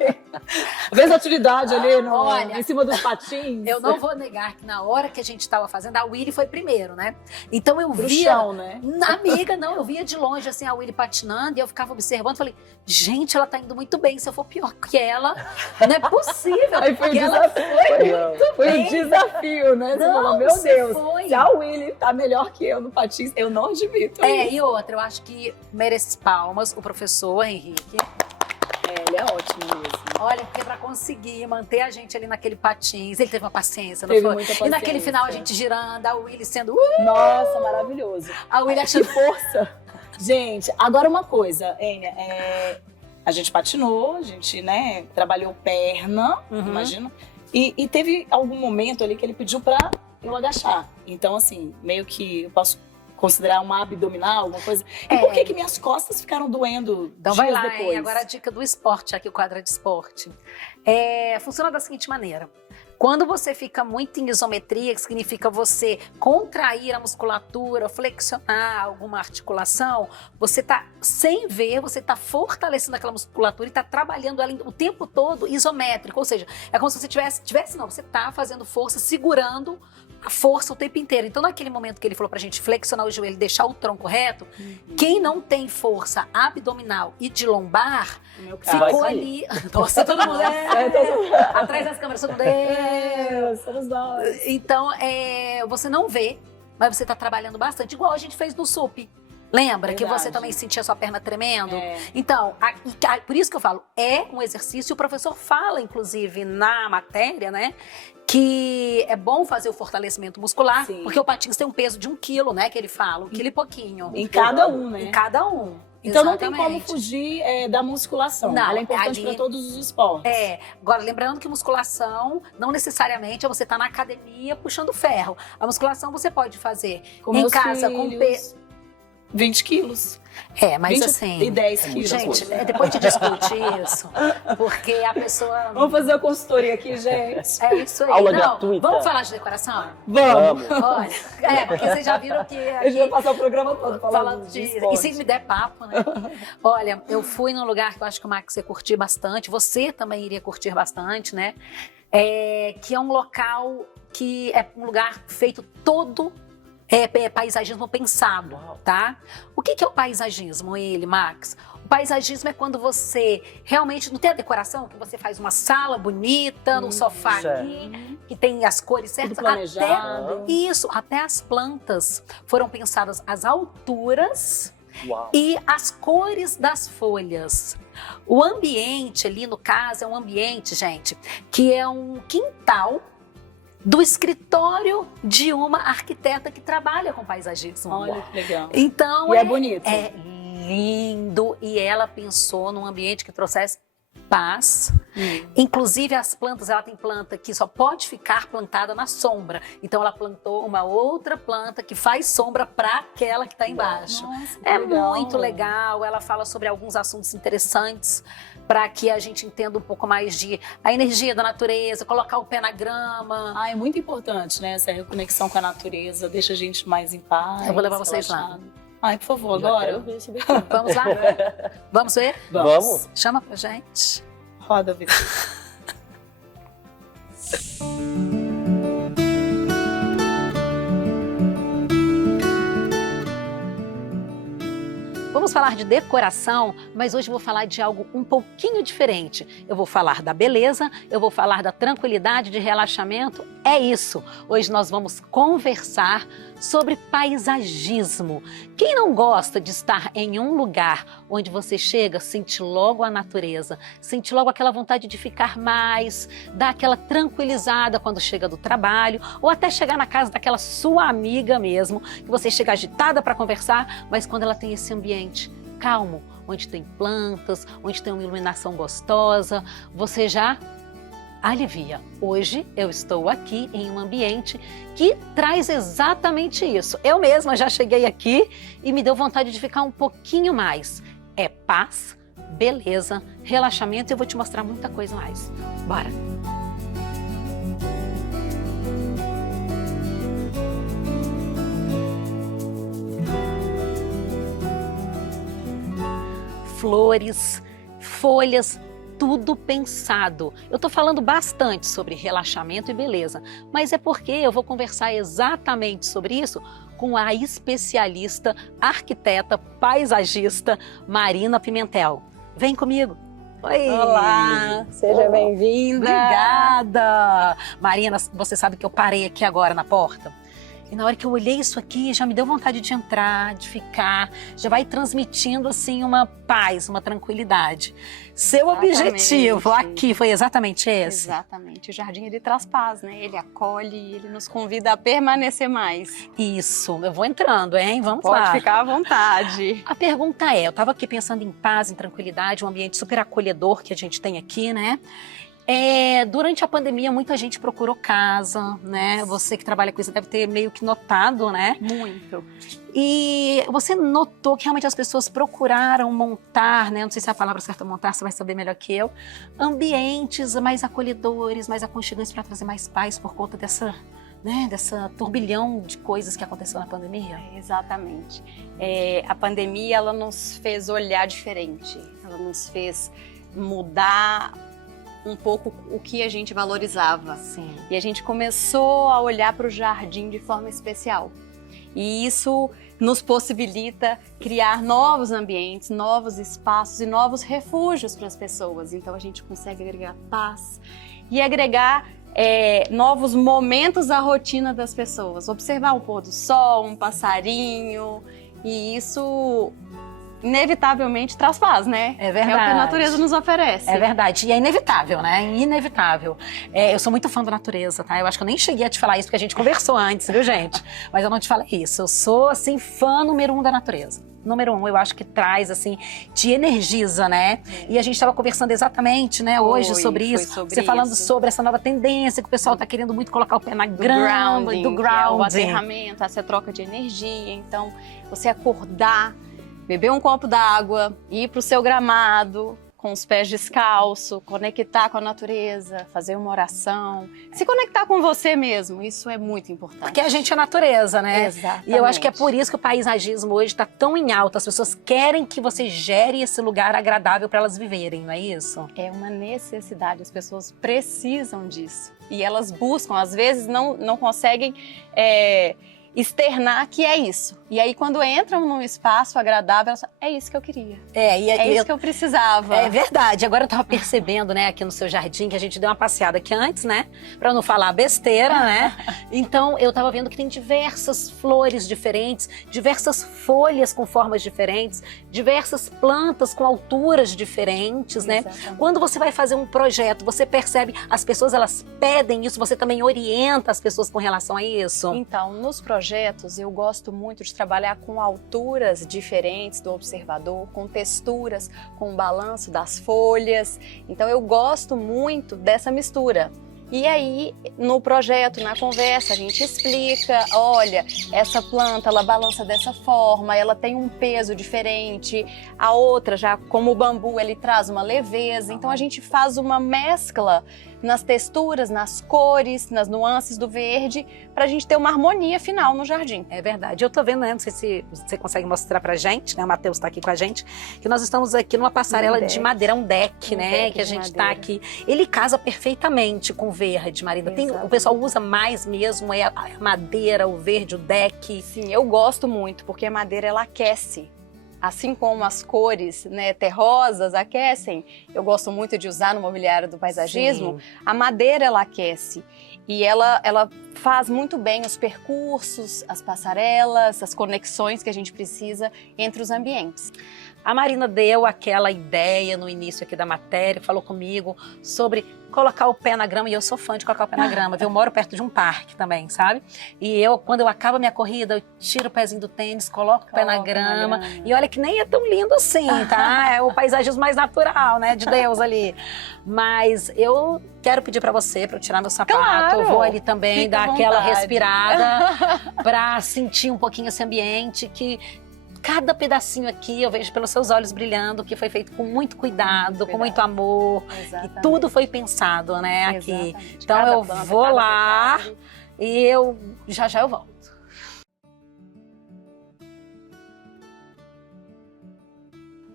A versatilidade ali Olha, em cima dos patins. Eu não vou negar que na hora que a gente estava fazendo, a Willy foi primeiro, né? Então eu Pro via... chão, né? Amiga, não, eu via de longe assim a Willy patinando e eu ficava observando, falei, gente, ela tá indo muito bem, se eu for pior que ela, não é possível. Aí foi o porque ela desafio. Foi bem. um desafio, né? Você Não, falou, meu você Deus, foi. se a Willy tá melhor que eu no patins, eu não admito. E outra, eu acho que merece palmas o professor Henrique. Ele é ótimo mesmo. Olha, porque pra conseguir manter a gente ali naquele patins, ele teve uma paciência, não Teve foi? muita E naquele paciência. final a gente girando, a Willy sendo... Nossa, maravilhoso. A Willy achando força. Gente, agora uma coisa, Enia, a gente patinou, a gente, né, trabalhou perna, imagina, e teve algum momento ali que ele pediu pra eu agachar. Então, assim, meio que eu posso considerar uma abdominal, alguma coisa. E por que minhas costas ficaram doendo Então dias vai lá, depois? Agora a dica do esporte, aqui o quadro é de esporte. Funciona da seguinte maneira. Quando você fica muito em isometria, que significa você contrair a musculatura, flexionar alguma articulação, você está, sem ver, você está fortalecendo aquela musculatura e está trabalhando ela o tempo todo isométrico. Ou seja, é como se você você está fazendo força, segurando a força o tempo inteiro. Então, naquele momento que ele falou pra gente flexionar o joelho, deixar o tronco reto, quem não tem força abdominal e de lombar, ficou ali. Nossa, todo mundo. Atrás das câmeras, todo mundo. Somos nós. Então, você não vê, mas você tá trabalhando bastante, igual a gente fez no SUP. Lembra que você também sentia sua perna tremendo? Então, por isso que eu falo, é um exercício, o professor fala, inclusive, na matéria, né? Que é bom fazer o fortalecimento muscular, porque o patins tem um peso de 1 quilo, né? Que ele fala, 1 quilo e pouquinho. Em cada um, né? Em cada um. Então Exatamente. não tem como fugir da musculação. Não, ela é importante para todos os esportes. Agora, lembrando que musculação não necessariamente é você estar na academia puxando ferro. A musculação você pode fazer com em casa, com peso. 20 quilos. Mas 20 assim... e 10 quilos. Gente, depois de discutir isso, porque a pessoa... Vamos fazer a consultoria aqui, gente. É isso aí. Aula gratuita. Vamos falar de decoração? Vamos. Olha, porque vocês já viram que... A gente vai passar o programa todo falando de esporte. E se me der papo, né? Olha, eu fui num lugar que eu acho que o Max ia curtir bastante, você também iria curtir bastante, né? Que é um local que é um lugar feito todo... paisagismo pensado, tá? O que é o paisagismo, Max? O paisagismo é quando você realmente, não tem a decoração, que você faz uma sala bonita, um sofá aqui, que tem as cores certas. Tudo planejado. Até as plantas foram pensadas as alturas Uau. e as cores das folhas. O ambiente ali, no caso, é um ambiente, gente, que é um quintal do escritório de uma arquiteta que trabalha com paisagismo. Olha que legal. Então, e é bonito. É lindo. E ela pensou num ambiente que trouxesse paz. Inclusive, as plantas, ela tem planta que só pode ficar plantada na sombra. Então, ela plantou uma outra planta que faz sombra para aquela que está embaixo. Nossa, que é legal. muito legal. Ela fala sobre alguns assuntos interessantes para que a gente entenda um pouco mais de a energia da natureza, colocar o pé na grama. É muito importante, né? Essa reconexão com a natureza, deixa a gente mais em paz. Eu vou levar vocês lá. Por favor, agora. Vamos lá? Vamos ver? Vamos. Chama pra gente. Roda, Vitor. Vamos falar de decoração, mas hoje eu vou falar de algo um pouquinho diferente. Eu vou falar da beleza, eu vou falar da tranquilidade, de relaxamento. É isso. Hoje nós vamos conversar sobre paisagismo. Quem não gosta de estar em um lugar onde você chega, sente logo a natureza, sente logo aquela vontade de ficar mais, dá aquela tranquilizada quando chega do trabalho, ou até chegar na casa daquela sua amiga mesmo, que você chega agitada para conversar, mas quando ela tem esse ambiente calmo, onde tem plantas, onde tem uma iluminação gostosa, você já alivia. Hoje eu estou aqui em um ambiente que traz exatamente isso. Eu mesma já cheguei aqui e me deu vontade de ficar um pouquinho mais. É paz, beleza, relaxamento e eu vou te mostrar muita coisa mais. Bora! Flores, folhas, tudo pensado. Eu estou falando bastante sobre relaxamento e beleza, mas é porque eu vou conversar exatamente sobre isso com a especialista, arquiteta, paisagista Marina Pimentel. Vem comigo. Oi! Olá, seja bem-vinda. Obrigada! Marina, você sabe que eu parei aqui agora na porta? E na hora que eu olhei isso aqui, já me deu vontade de entrar, de ficar, já vai transmitindo assim uma paz, uma tranquilidade. Seu objetivo aqui foi exatamente esse? Exatamente. O jardim ele traz paz, né? Ele acolhe, ele nos convida a permanecer mais. Isso, eu vou entrando, hein? Vamos lá. Pode ficar à vontade. A pergunta é, eu estava aqui pensando em paz, em tranquilidade, um ambiente super acolhedor que a gente tem aqui, né? Durante a pandemia, muita gente procurou casa, né? Você que trabalha com isso deve ter meio que notado, né? Muito. E você notou que realmente as pessoas procuraram montar, né? Não sei se é a palavra certa montar, você vai saber melhor que eu. Ambientes mais acolhedores, mais aconchegantes para trazer mais paz por conta dessa turbilhão de coisas que aconteceu na pandemia. Exatamente. A pandemia, ela nos fez olhar diferente. Ela nos fez mudar um pouco o que a gente valorizava. Sim. E a gente começou a olhar para o jardim de forma especial. E isso nos possibilita criar novos ambientes, novos espaços e novos refúgios para as pessoas. Então a gente consegue agregar paz e agregar novos momentos à rotina das pessoas. Observar um pôr do sol, um passarinho, e isso inevitavelmente traz paz, né? É verdade. É o que a natureza nos oferece. É verdade. E é inevitável, né? Inevitável. Eu sou muito fã da natureza, tá? Eu acho que eu nem cheguei a te falar isso, porque a gente conversou antes, viu, gente? Mas eu não te falei isso. Eu sou, assim, fã número 1 da natureza. Número 1, eu acho que traz, assim, te energiza, né? E a gente estava conversando exatamente, né, hoje sobre isso. Você falando sobre essa nova tendência que o pessoal está querendo muito colocar o pé na grama, do grounding. O aterramento, essa troca de energia. Então, você acordar, beber um copo d'água, ir para o seu gramado com os pés descalços, conectar com a natureza, fazer uma oração, se conectar com você mesmo, isso é muito importante. Porque a gente é natureza, né? Exatamente. E eu acho que é por isso que o paisagismo hoje está tão em alta. As pessoas querem que você gere esse lugar agradável para elas viverem, não é isso? É uma necessidade, as pessoas precisam disso. E elas buscam, às vezes não conseguem externar que é isso. E aí, quando entram num espaço agradável, elas falam, é isso que eu queria. É isso que eu precisava. É verdade. Agora eu tava percebendo, né, aqui no seu jardim, que a gente deu uma passeada aqui antes, né? Pra não falar besteira, né? Então, eu tava vendo que tem diversas flores diferentes, diversas folhas com formas diferentes, diversas plantas com alturas diferentes, né? Exatamente. Quando você vai fazer um projeto, você percebe, as pessoas, elas pedem isso, você também orienta as pessoas com relação a isso? Então, nos projetos, eu gosto muito de trabalhar com alturas diferentes do observador, com texturas, com o balanço das folhas. Então, eu gosto muito dessa mistura. E aí, no projeto, na conversa, a gente explica, olha, essa planta, ela balança dessa forma, ela tem um peso diferente, a outra, já como o bambu, ele traz uma leveza. Então, a gente faz uma mescla nas texturas, nas cores, nas nuances do verde, para a gente ter uma harmonia final no jardim. É verdade. Eu tô vendo, né, não sei se você consegue mostrar pra gente, né, o Matheus tá aqui com a gente, que nós estamos aqui numa passarela de madeira, um deck, né, que a gente tá aqui. Ele casa perfeitamente com o verde, Marina. O pessoal usa mais mesmo, a madeira, o verde, o deck. Sim, eu gosto muito, porque a madeira, ela aquece. Assim como as cores, né, terrosas aquecem, eu gosto muito de usar no mobiliário do paisagismo, sim, a madeira, ela aquece. E ela faz muito bem os percursos, as passarelas, as conexões que a gente precisa entre os ambientes. A Marina deu aquela ideia no início aqui da matéria, falou comigo sobre colocar o pé na grama, e eu sou fã de colocar o pé na grama, eu moro perto de um parque também, sabe? E quando eu acabo a minha corrida, eu tiro o pezinho do tênis, coloco o pé na grama, e olha que nem é tão lindo assim, tá? É o paisagismo mais natural, né, de Deus ali. Mas eu quero pedir pra você, pra eu tirar meu sapato, claro, eu vou ali também fica dar aquela respirada, pra sentir um pouquinho esse ambiente que... Cada pedacinho aqui eu vejo pelos seus olhos brilhando, que foi feito com muito cuidado, com muito amor. Exatamente. E tudo foi pensado, né, aqui. Exatamente. Então cada eu planta, vou lá detalhe. E já eu volto.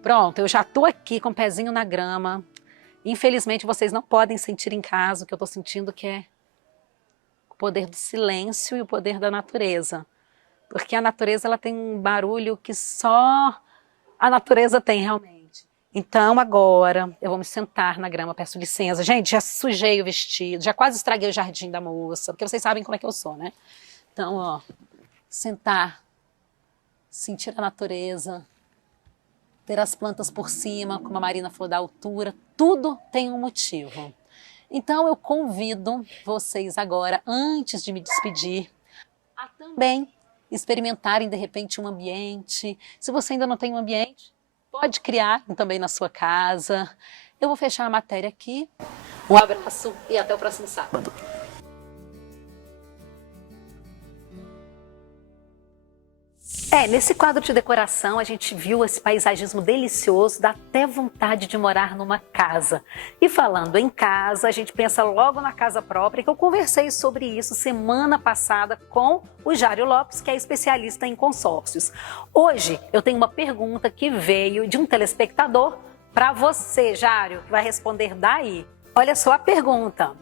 Pronto, eu já tô aqui com o pezinho na grama. Infelizmente vocês não podem sentir em casa o que eu tô sentindo, que é o poder do silêncio e o poder da natureza. Porque a natureza, ela tem um barulho que só a natureza tem realmente. Então agora eu vou me sentar na grama, peço licença. Gente, já sujei o vestido, já quase estraguei o jardim da moça, porque vocês sabem como é que eu sou, né? Então, ó, sentar, sentir a natureza, ter as plantas por cima, como a Marina falou, da altura, tudo tem um motivo. Então eu convido vocês agora, antes de me despedir, a também experimentarem de repente um ambiente. Se você ainda não tem um ambiente, pode criar também na sua casa. Eu vou fechar a matéria aqui. Um abraço e até o próximo sábado. Nesse quadro de decoração a gente viu esse paisagismo delicioso, dá até vontade de morar numa casa. E falando em casa, a gente pensa logo na casa própria, que eu conversei sobre isso semana passada com o Jário Lopes, que é especialista em consórcios. Hoje eu tenho uma pergunta que veio de um telespectador para você, Jário, que vai responder daí. Olha só a pergunta.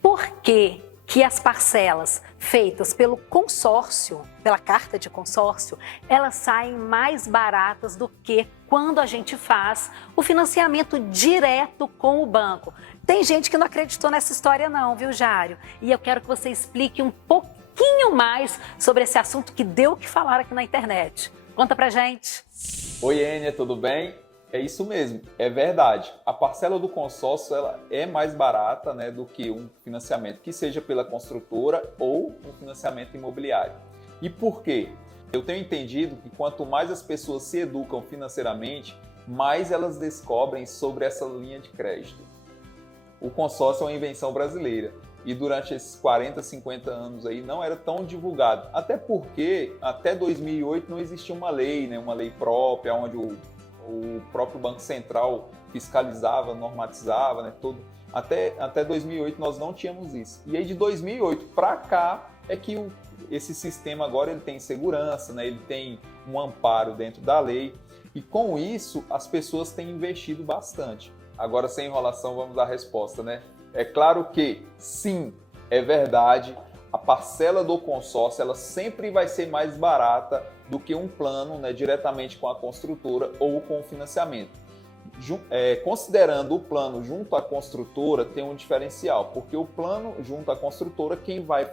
Por que as parcelas feitas pelo consórcio, pela carta de consórcio, elas saem mais baratas do que quando a gente faz o financiamento direto com o banco? Tem gente que não acreditou nessa história não, viu, Jário? E eu quero que você explique um pouquinho mais sobre esse assunto que deu o que falar aqui na internet. Conta pra gente. Oi, Enia, tudo bem? É isso mesmo, é verdade. A parcela do consórcio ela é mais barata, né, do que um financiamento, que seja pela construtora ou um financiamento imobiliário. E por quê? Eu tenho entendido que quanto mais as pessoas se educam financeiramente, mais elas descobrem sobre essa linha de crédito. O consórcio é uma invenção brasileira e durante esses 40, 50 anos aí não era tão divulgado. Até porque até 2008 não existia uma lei, né, uma lei própria, onde o próprio Banco Central fiscalizava, normatizava, né, tudo. Até 2008 nós não tínhamos isso. E aí de 2008 para cá é que esse sistema agora ele tem segurança, né, ele tem um amparo dentro da lei e com isso as pessoas têm investido bastante. Agora sem enrolação vamos à resposta, né? É claro que sim, é verdade, a parcela do consórcio ela sempre vai ser mais barata do que um plano, né, diretamente com a construtora ou com o financiamento. Considerando o plano junto à construtora tem um diferencial, porque o plano junto à construtora, quem vai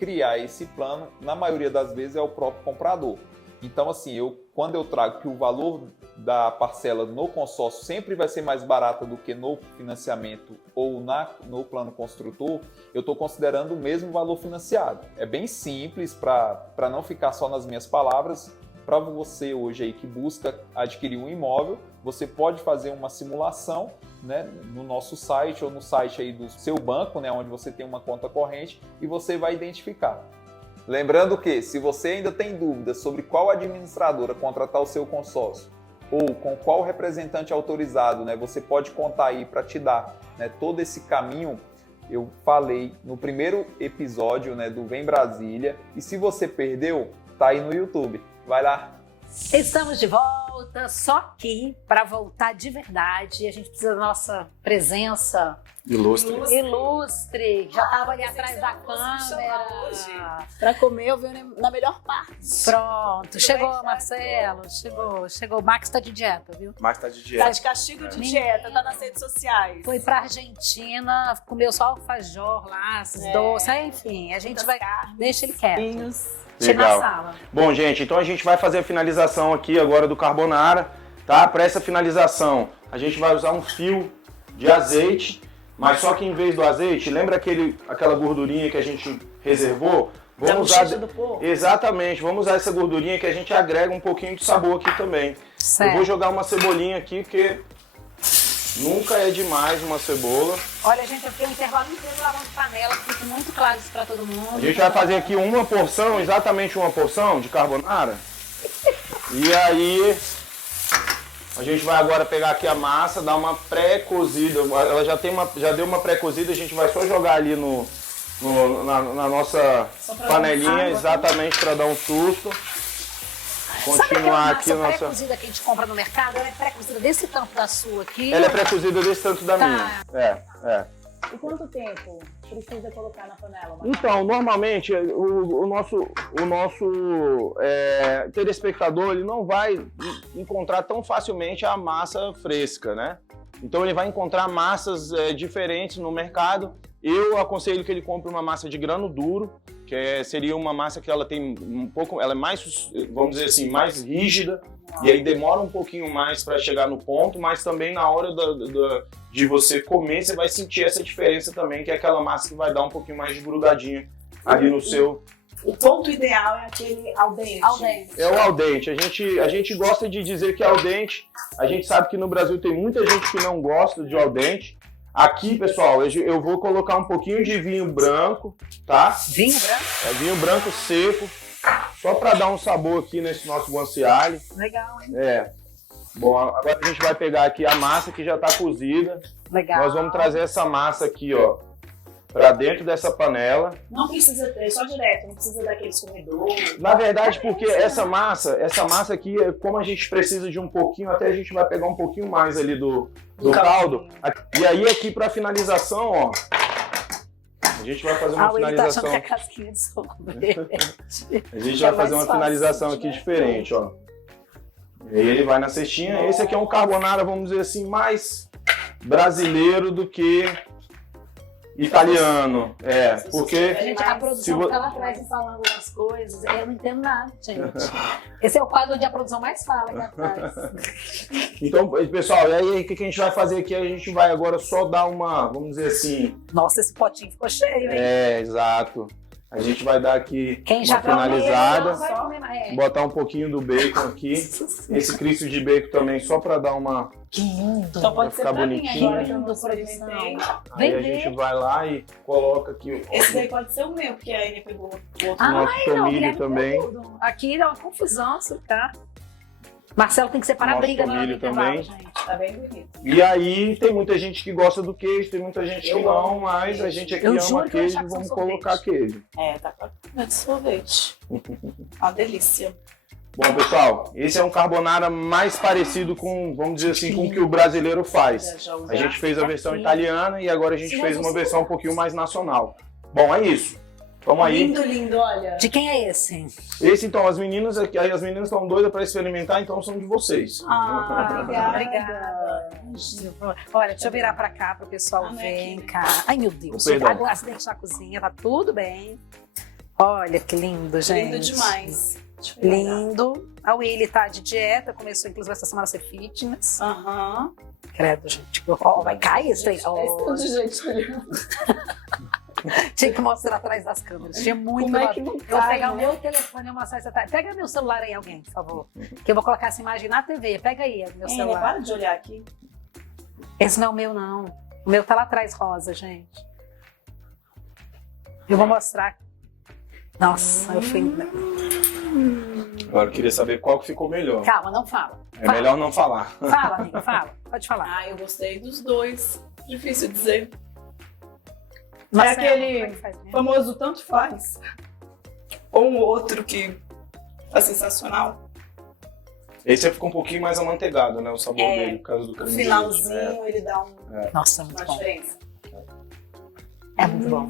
criar esse plano, na maioria das vezes é o próprio comprador. Então assim, quando eu trago que o valor da parcela no consórcio sempre vai ser mais barata do que no financiamento ou no plano construtor, eu estou considerando o mesmo valor financiado. É bem simples, para não ficar só nas minhas palavras. Para você hoje aí que busca adquirir um imóvel, você pode fazer uma simulação, né, no nosso site ou no site aí do seu banco, né, onde você tem uma conta corrente, e você vai identificar. Lembrando que, se você ainda tem dúvidas sobre qual administradora contratar o seu consórcio ou com qual representante autorizado, né, você pode contar aí para te dar, né, todo esse caminho, eu falei no primeiro episódio, né, do Vem Brasília. E se você perdeu, tá aí no YouTube. Vai lá. Estamos de volta, só que para voltar de verdade, a gente precisa da nossa presença ilustre. Já estava ali atrás da câmera. Para comer, eu venho na melhor parte. Pronto, chegou, Marcelo. Chegou. O Max tá de dieta, viu? Max tá de dieta. Tá de castigo de dieta, tá nas redes sociais. Foi pra Argentina, comeu só alfajor lá, esses doces, enfim. A gente vai. Deixa ele quieto. Legal. Na sala. Bom, gente, então a gente vai fazer a finalização aqui agora do carbonara, tá? Para essa finalização, a gente vai usar um fio de azeite, mas só que em vez do azeite, lembra aquela gordurinha que a gente reservou? Vamos usar exatamente, vamos usar essa gordurinha que a gente agrega um pouquinho de sabor aqui também. Certo. Eu vou jogar uma cebolinha aqui, porque nunca é demais uma cebola. Olha, gente, eu fiquei um intervalo inteiro lavando panela, que fica muito claro isso pra todo mundo. A gente vai fazer aqui uma porção, exatamente uma porção de carbonara. E aí, a gente vai agora pegar aqui a massa, dar uma pré-cozida. Ela já deu uma pré-cozida, a gente vai só jogar ali na nossa panelinha, exatamente para dar um susto. Continuar aqui a nossa pré-cozida que a gente compra no mercado, ela é pré-cozida desse tanto da sua aqui? Ela é pré-cozida desse tanto da minha. É. E quanto tempo precisa colocar na panela? Então, normalmente, o nosso telespectador ele não vai encontrar tão facilmente a massa fresca, né? Então ele vai encontrar massas diferentes no mercado. Eu aconselho que ele compre uma massa de grano duro, que seria uma massa que ela tem ela é mais, vamos dizer assim, mais rígida, e aí demora um pouquinho mais para chegar no ponto, mas também na hora de você comer, você vai sentir essa diferença também, que é aquela massa que vai dar um pouquinho mais de grudadinha ali no seu... O ponto ideal é aquele al dente. É o al dente. A gente gosta de dizer que é al dente. A gente sabe que no Brasil tem muita gente que não gosta de al dente. Aqui, pessoal, eu vou colocar um pouquinho de vinho branco, tá? Vinho branco? É vinho branco seco, só para dar um sabor aqui nesse nosso guanciale. Legal, hein? Bom, agora a gente vai pegar aqui a massa que já está cozida. Legal. Nós vamos trazer essa massa aqui, ó, para dentro dessa panela. Não precisa ter, só direto, não precisa daquele escorredor. Na verdade, porque essa massa aqui, como a gente precisa de um pouquinho, até a gente vai pegar um pouquinho mais ali do caldo. E aí aqui para finalização, ó, a gente vai fazer uma finalização. Tá achando que é casquinha de sorvete. A gente vai fazer uma finalização aqui diferente, ó. E aí ele vai na cestinha. Esse aqui é um carbonara, vamos dizer assim, mais brasileiro do que italiano. Porque... Gente, a produção fica lá atrás falando umas coisas, eu não entendo nada, gente. Esse é o quadro onde a produção mais fala aqui atrás. Então, pessoal, e aí o que a gente vai fazer aqui? A gente vai agora só dar uma, vamos dizer assim... Nossa, esse potinho ficou cheio, hein? Exato. A gente vai dar aqui já uma finalizada, comer, botar um pouquinho do bacon aqui. Esse Cristo de bacon também, só para dar uma... Que lindo! Então pode ficar ser bonitinho. Mim agora, produção. Aí a gente vai lá e coloca aqui... Esse daí pode ser o meu, porque a Aine pegou o outro. Nosso tomilho também. Aqui dá uma confusão, você tá... Marcelo tem que separar a briga no intervalo, gente. Tá bem bonito. E aí tem muita gente que gosta do queijo, tem muita gente que não, mas a gente aqui ama queijo e vamos colocar queijo. Tá com de sorvete. Uma delícia. Bom, pessoal, esse é um carbonara mais parecido com, vamos dizer assim, com o que o brasileiro faz. A gente fez a versão italiana e agora a gente fez uma versão um pouquinho mais nacional. Bom, é isso. Vamos aí. Lindo, lindo, olha. De quem é esse? Esse, então, as meninas estão doidas para experimentar, então são de vocês. Obrigada. Olha, deixa eu virar para cá para o pessoal ver. Vem cá. Ai, meu Deus. Agora acidente na cozinha, tá tudo bem. Olha que lindo, gente. Lindo demais. Lindo. A Willy tá de dieta, começou inclusive essa semana a ser fitness. Credo, gente. Vai cair isso aí. De gente olhando. Tinha que mostrar atrás das câmeras. Tinha muito. Como é que não eu vou cai, pegar o né? meu telefone e mostrar essa tarde. Pega meu celular aí, alguém, por favor. Que eu vou colocar essa imagem na TV. Pega aí meu celular. Para de olhar aqui. Esse não é o meu, não. O meu tá lá atrás, rosa, gente. Eu vou mostrar. Nossa, eu fui... Agora eu queria saber qual que ficou melhor. Calma, não fala. É melhor não falar. Fala, amiga, fala. Pode falar. Eu gostei dos dois. Difícil dizer. Marcelo, é aquele famoso tanto faz. Ou um outro que é sensacional. Esse ficou um pouquinho mais amanteigado, né? O sabor dele, por causa do creme. No finalzinho ele dá Nossa, muito uma bom. diferença. É muito bom.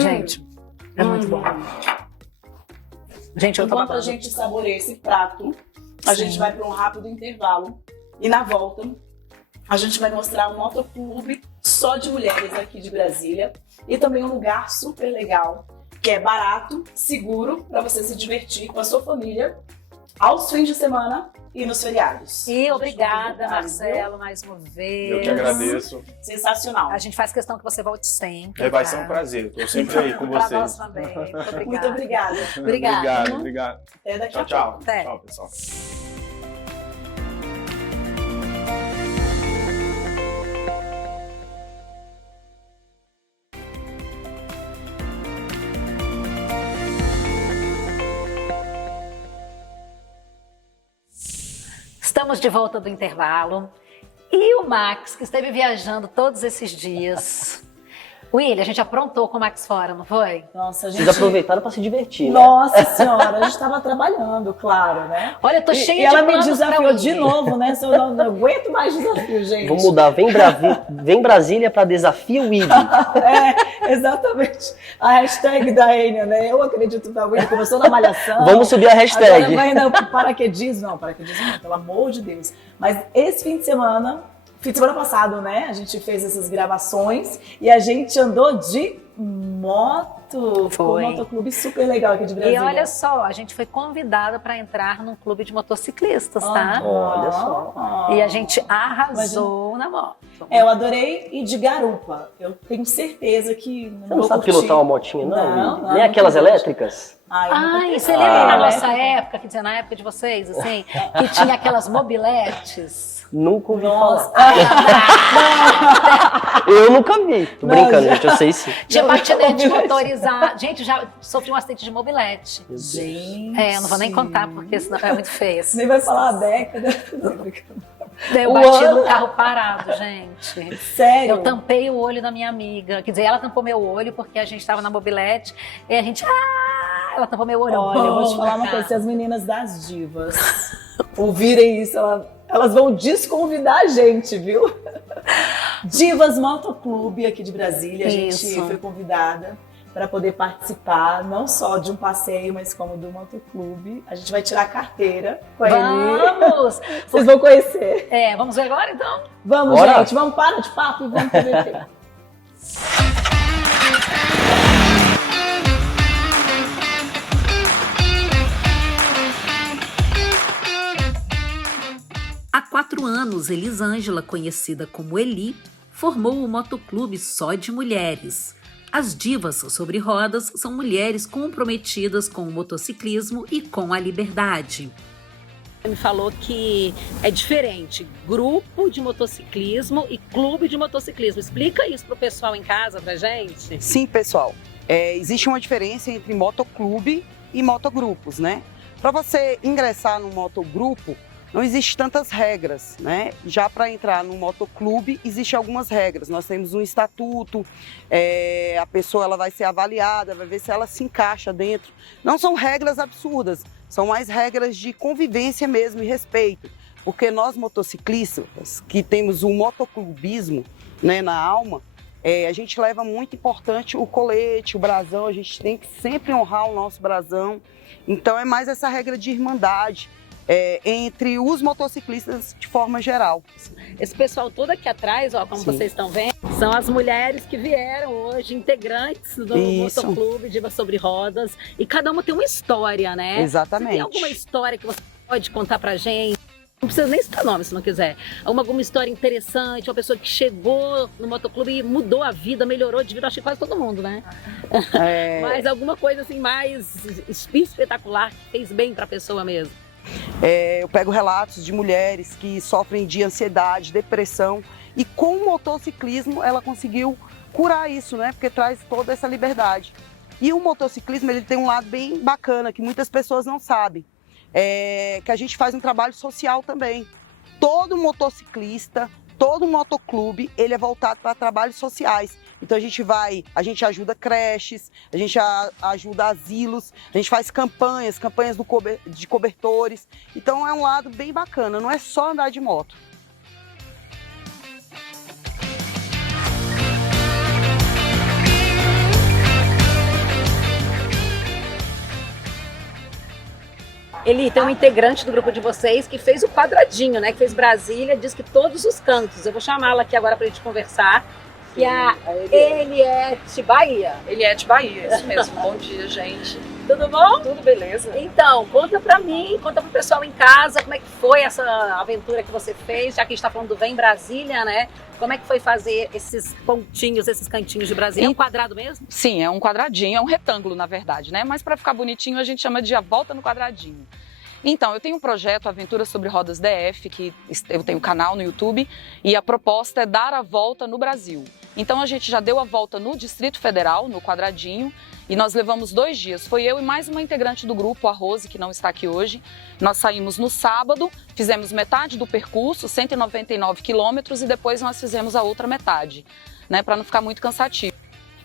Gente, é muito bom. Gente, eu tô Enquanto a gente saboreia esse prato, a gente vai para um rápido intervalo. E na volta, a gente vai mostrar um motoclube só de mulheres aqui de Brasília. E também um lugar super legal, que é barato, seguro, para você se divertir com a sua família aos fins de semana e nos feriados. E obrigada, Marcelo, mais uma vez. Eu que agradeço. Sensacional. A gente faz questão que você volte sempre. Vai ser um prazer. Estou sempre aí com vocês. Pra nós também. Muito obrigada. Obrigado. Até daqui a tchau. pouco. Tchau, pessoal. Estamos de volta do intervalo. E o Max, que esteve viajando todos esses dias. William, a gente aprontou com o Max fora, não foi? Nossa, Vocês aproveitaram para se divertir, né? Nossa senhora, a gente estava trabalhando, claro, né? Olha, eu tô cheia de ela me planos desafiou pra de William. novo, né? Se eu não aguento mais desafio, gente. Vamos mudar, vem Brasília para desafio William. Exatamente. A hashtag da Enia, né? Eu acredito na William, começou na malhação. Vamos subir a hashtag. Agora vai no paraquedismo. Não, paraquedismo não, pelo amor de Deus. Mas esse fim de semana passado, né? A gente fez essas gravações e a gente andou de moto. Foi um motoclube super legal aqui de Brasília. E olha só, a gente foi convidada para entrar num clube de motociclistas, tá? Olha só. E a gente arrasou na moto. Eu adorei ir de garupa. Eu tenho certeza que... Você não sabe pilotar uma motinha, não? Não, nem aquelas elétricas? Ai, você lembra na nossa época, quer dizer, na época de vocês, assim, que tinha aquelas mobiletes? Nunca ouvi falar. Eu nunca vi. Tô brincando, gente, eu sei sim. Tinha patinete motorizado. Gente, já sofri um acidente de mobilete. Gente. Eu não vou nem contar, porque senão é muito feio. Nem vai falar a década. Eu bati no carro parado, gente. Sério? Eu tampei o olho da minha amiga. Quer dizer, ela tampou meu olho porque a gente estava na mobilete e a gente... ela tampou meu olho. Olha, eu vou te falar uma coisa. Se as meninas das divas ouvirem isso, elas vão desconvidar a gente, viu? Divas Motoclube aqui de Brasília. A gente foi convidada para poder participar, não só de um passeio, mas como do motoclube. A gente vai tirar a carteira com a Eli. Vamos! Vocês vão conhecer. Vamos ver agora então? Vamos, Bora. gente. Vamos parar de papo e vamos conhecer. Há 4 anos, Elisângela, conhecida como Eli, formou o motoclube só de mulheres. As divas sobre rodas são mulheres comprometidas com o motociclismo e com a liberdade. Me falou que é diferente, grupo de motociclismo e clube de motociclismo. Explica isso pro pessoal em casa, pra gente. Sim, pessoal. Existe uma diferença entre motoclube e motogrupos, né? Para você ingressar no motogrupo, não existe tantas regras, né? Já para entrar no motoclube, existem algumas regras. Nós temos um estatuto, a pessoa ela vai ser avaliada, vai ver se ela se encaixa dentro. Não são regras absurdas, são mais regras de convivência mesmo e respeito. Porque nós motociclistas, que temos o motoclubismo, né, na alma, a gente leva muito importante o colete, o brasão, a gente tem que sempre honrar o nosso brasão. Então é mais essa regra de irmandade. Entre os motociclistas de forma geral. Esse pessoal todo aqui atrás, ó, como vocês estão vendo, são as mulheres que vieram hoje, integrantes do motoclube Divas sobre Rodas, e cada uma tem uma história, né? Exatamente. Você tem alguma história que você pode contar pra gente? Não precisa nem citar nome se não quiser. Alguma história interessante, uma pessoa que chegou no motoclube e mudou a vida, melhorou de vida, acho que quase todo mundo, né? Mas alguma coisa assim mais espetacular que fez bem pra pessoa mesmo. Eu pego relatos de mulheres que sofrem de ansiedade, depressão, e com o motociclismo ela conseguiu curar isso, né? Porque traz toda essa liberdade. E o motociclismo ele tem um lado bem bacana, que muitas pessoas não sabem, que a gente faz um trabalho social também. Todo motociclista, todo motoclube, ele é voltado para trabalhos sociais. Então a gente ajuda creches, a gente ajuda asilos, a gente faz campanhas de cobertores. Então é um lado bem bacana, não é só andar de moto. Eli, tem um integrante do grupo de vocês que fez o quadradinho, né? Que fez Brasília, diz que todos os cantos. Eu vou chamá-la aqui agora pra gente conversar. E a Eliette Bahia. Eliette Bahia, isso mesmo. Bom dia, gente. Tudo bom? Tudo beleza. Então, conta pra mim, conta pro pessoal em casa, como é que foi essa aventura que você fez, já que a gente tá falando do Vem Brasília, né? Como é que foi fazer esses pontinhos, esses cantinhos de Brasília? É um quadrado mesmo? Sim, é um quadradinho, é um retângulo, na verdade, né? Mas para ficar bonitinho, a gente chama de a volta no quadradinho. Então, eu tenho um projeto Aventuras sobre Rodas DF, que eu tenho um canal no YouTube, e a proposta é dar a volta no Brasil. Então, a gente já deu a volta no Distrito Federal, no quadradinho, e nós levamos 2 dias. Foi eu e mais uma integrante do grupo, a Rose, que não está aqui hoje. Nós saímos no sábado, fizemos metade do percurso, 199 quilômetros, e depois nós fizemos a outra metade, né, para não ficar muito cansativo.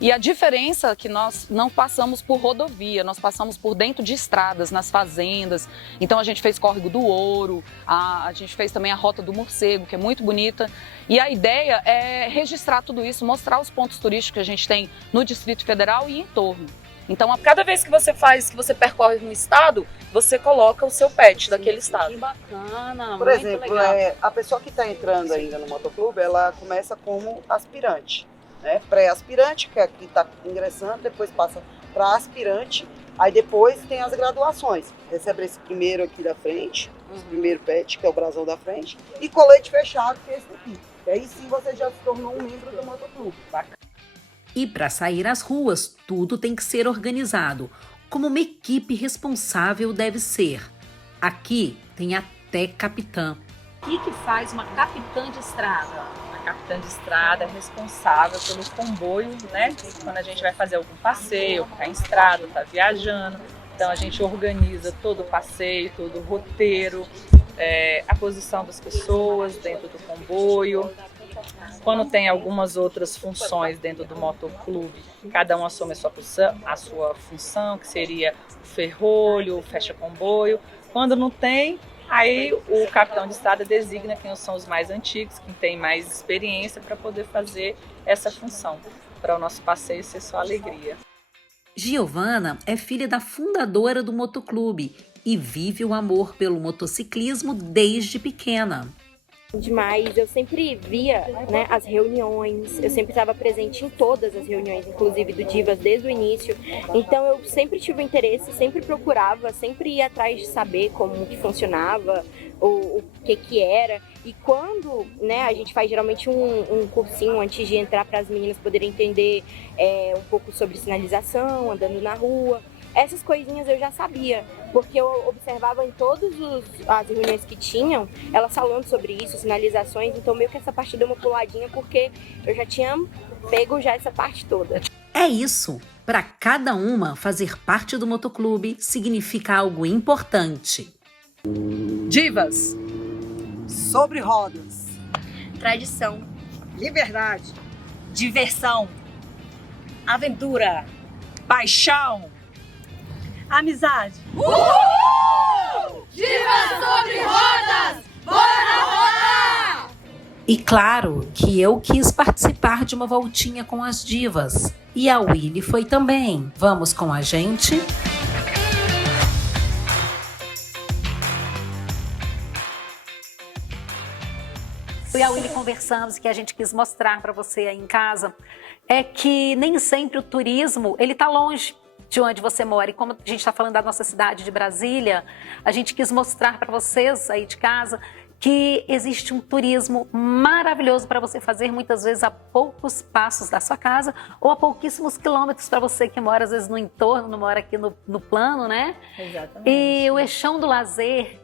E a diferença é que nós não passamos por rodovia, nós passamos por dentro de estradas, nas fazendas. Então a gente fez Córrego do Ouro, a gente fez também a Rota do Morcego, que é muito bonita. E a ideia é registrar tudo isso, mostrar os pontos turísticos que a gente tem no Distrito Federal e em torno. Então, cada vez que você percorre no estado, você coloca o seu pet daquele estado. Que bacana, Por muito exemplo, legal. a pessoa que está entrando ainda no motoclube, ela começa como aspirante. Né? Pré-aspirante, que é que está ingressando, depois passa para aspirante, aí depois tem as graduações. Recebe esse primeiro aqui da frente, esse primeiro pet, que é o brasão da frente, e colete fechado, que é esse daqui. E aí sim você já se tornou um membro do motoclube. Bacana. E para sair às ruas, tudo tem que ser organizado, como uma equipe responsável deve ser. Aqui tem até capitã. O que faz uma capitã de estrada? A capitã de estrada é responsável pelo comboio, né? Quando a gente vai fazer algum passeio, tá em estrada, tá viajando, então a gente organiza todo o passeio, todo o roteiro. a posição das pessoas dentro do comboio. Quando tem algumas outras funções dentro do motoclube, cada um assume a sua função, que seria o ferrolho, o fecha-comboio. Quando não tem, aí o capitão de estrada designa quem são os mais antigos, quem tem mais experiência para poder fazer essa função, para o nosso passeio ser só alegria. Giovana é filha da fundadora do motoclube e vive o amor pelo motociclismo desde pequena. Demais, eu sempre via, né, as reuniões, eu sempre estava presente em todas as reuniões, inclusive do Divas desde o início, então eu sempre tive interesse, sempre procurava, sempre ia atrás de saber como que funcionava, o que era, e quando, né, a gente faz geralmente um cursinho antes de entrar para as meninas poderem entender um pouco sobre sinalização, andando na rua. Essas coisinhas eu já sabia, porque eu observava em todas as reuniões que tinham, elas falando sobre isso, sinalizações, então meio que essa parte deu uma puladinha, porque eu já tinha pego já essa parte toda. É isso! Para cada uma, fazer parte do motoclube significa algo importante. Divas sobre rodas. Tradição, Liberdade. diversão, Aventura. Paixão. amizade. Divas sobre rodas. Bora rodar! E claro que eu quis participar de uma voltinha com as divas. E a Willy foi também. Vamos com a gente? Eu e a Willy conversamos, que a gente quis mostrar para você aí em casa, é que nem sempre o turismo, ele tá longe de onde você mora. E como a gente está falando da nossa cidade de Brasília, a gente quis mostrar para vocês aí de casa que existe um turismo maravilhoso para você fazer, muitas vezes a poucos passos da sua casa ou a pouquíssimos quilômetros para você que mora às vezes no entorno, não mora aqui no plano, né? Exatamente. E o Eixão do Lazer,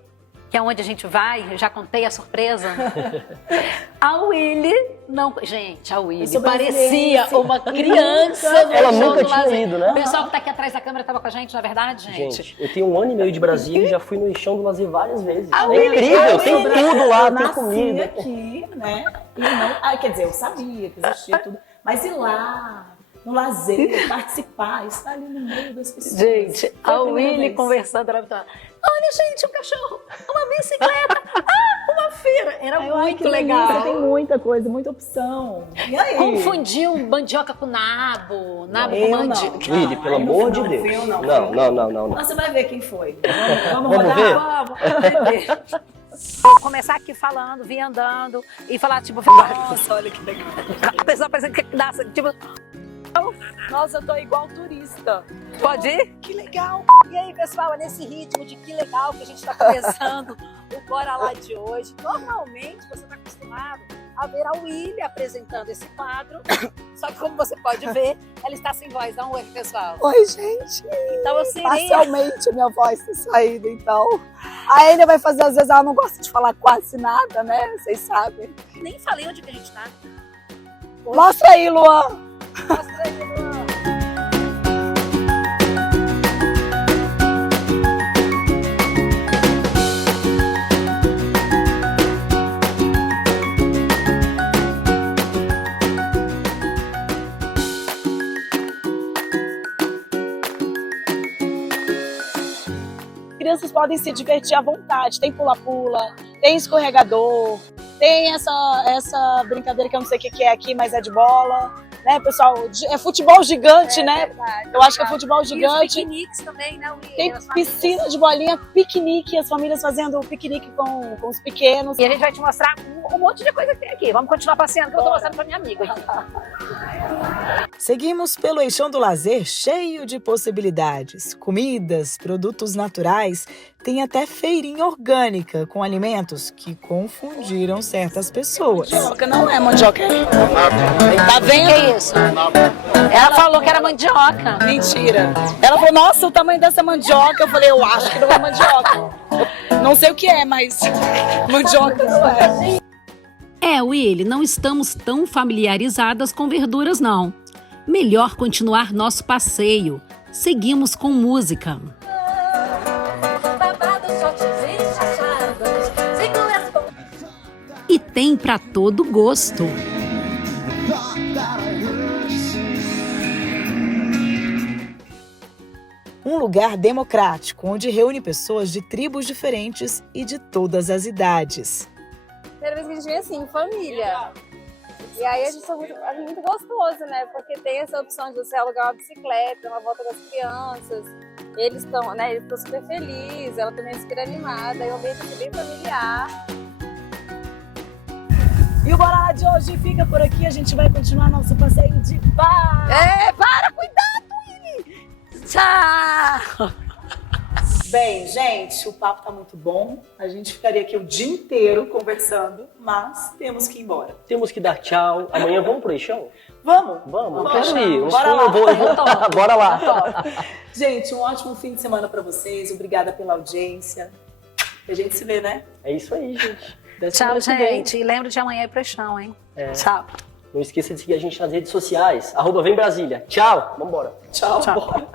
que é onde a gente vai, eu já contei a surpresa. A Willy, não, gente, a Willy parecia uma criança no Ela Eixão nunca do tinha Lazer. ido, né? O pessoal que tá aqui atrás da câmera estava com a gente, na verdade, gente. Gente, eu tenho 1 ano e meio de Brasília e já fui no Eixão do Lazer várias vezes. A É Willy, incrível, tem tudo lá, eu tem nasci comida. aqui, né? E não, quer dizer, eu sabia que existia tudo, mas ir lá, no lazer, participar, estar ali no meio das pessoas. Gente, Foi a primeira Willy vez. conversando, ela falando, olha gente, um cachorro, uma bicicleta, uma feira. Era muito legal. Tem muita coisa, muita opção. E aí? Confundiu mandioca com nabo Eu com não. mandioca. Willy, pelo amor de Deus. Eu Não. Mas você vai ver quem foi. Vamos Vamos rodar? ver? Vamos. Vou começar aqui falando, vir andando e falar tipo... Nossa, olha que legal. A pessoa parece que dá tipo... Nossa, eu tô igual turista. Pode ir? Que legal. E aí, pessoal, é nesse ritmo de que legal que a gente está começando o Bora Lá de hoje. Normalmente, você está acostumado a ver a Willy apresentando esse quadro, só que como você pode ver, ela está sem voz. Dá um oi, pessoal. Oi, gente. Então, eu seria... Parcialmente a minha voz tá saindo, então. A Enya vai fazer, às vezes ela não gosta de falar quase nada, né? Vocês sabem. Nem falei onde que a gente tá. Mostra aí, Luan. Mostra aí, Luan. Crianças podem se divertir à vontade. Tem pula-pula, tem escorregador, tem essa brincadeira que eu não sei o que é aqui, mas é de bola. Né, pessoal? É futebol gigante, né? Verdade, eu acho que é futebol E gigante. os piqueniques também, né, Willy? Tem As famílias. piscina de bolinha, piquenique, as famílias fazendo piquenique com os pequenos. E a gente vai te mostrar um monte de coisa que tem aqui. Vamos continuar passeando, que eu tô mostrando pra minha amiga aqui. Seguimos pelo Eixão do Lazer, cheio de possibilidades. Comidas, produtos naturais, tem até feirinha orgânica com alimentos que confundiram certas pessoas. Mandioca não é mandioca. Tá vendo? Que isso? Ela falou que era mandioca. Mentira. Ela falou, nossa, o tamanho dessa mandioca. Eu falei, eu acho que não é mandioca. Não sei o que é, mas mandioca não é. Willy, não estamos tão familiarizadas com verduras, não. Melhor continuar nosso passeio. Seguimos com música. Babado, shorts e chachadas. tem para todo gosto. Um lugar democrático, onde reúne pessoas de tribos diferentes e de todas as idades. Primeira vez que a gente vem assim, família. E aí a gente é muito gostoso, né? Porque tem essa opção de você alugar uma bicicleta, uma volta das crianças. Eles estão, né? Eles estão super felizes, ela também é super animada, e o ambiente é bem familiar. E o Bora Lá de hoje fica por aqui, a gente vai continuar nosso passeio de paz. Para, cuidado, Willy! Tchau! Bem, gente, o papo tá muito bom. A gente ficaria aqui o dia inteiro conversando, mas temos que ir embora. Temos que dar tchau. Amanhã vamos pro Eixão? Vamos? Vamos, eu quero ir. Bora lá. Bora lá. Gente, um ótimo fim de semana pra vocês. Obrigada pela audiência. E a gente se vê, né? É isso aí, gente. Tchau, gente. E lembra de amanhã ir pro chão, hein? Tchau. Não esqueça de seguir a gente nas redes sociais. @VemBrasília. Tchau. Vambora. Tchau. Tchau.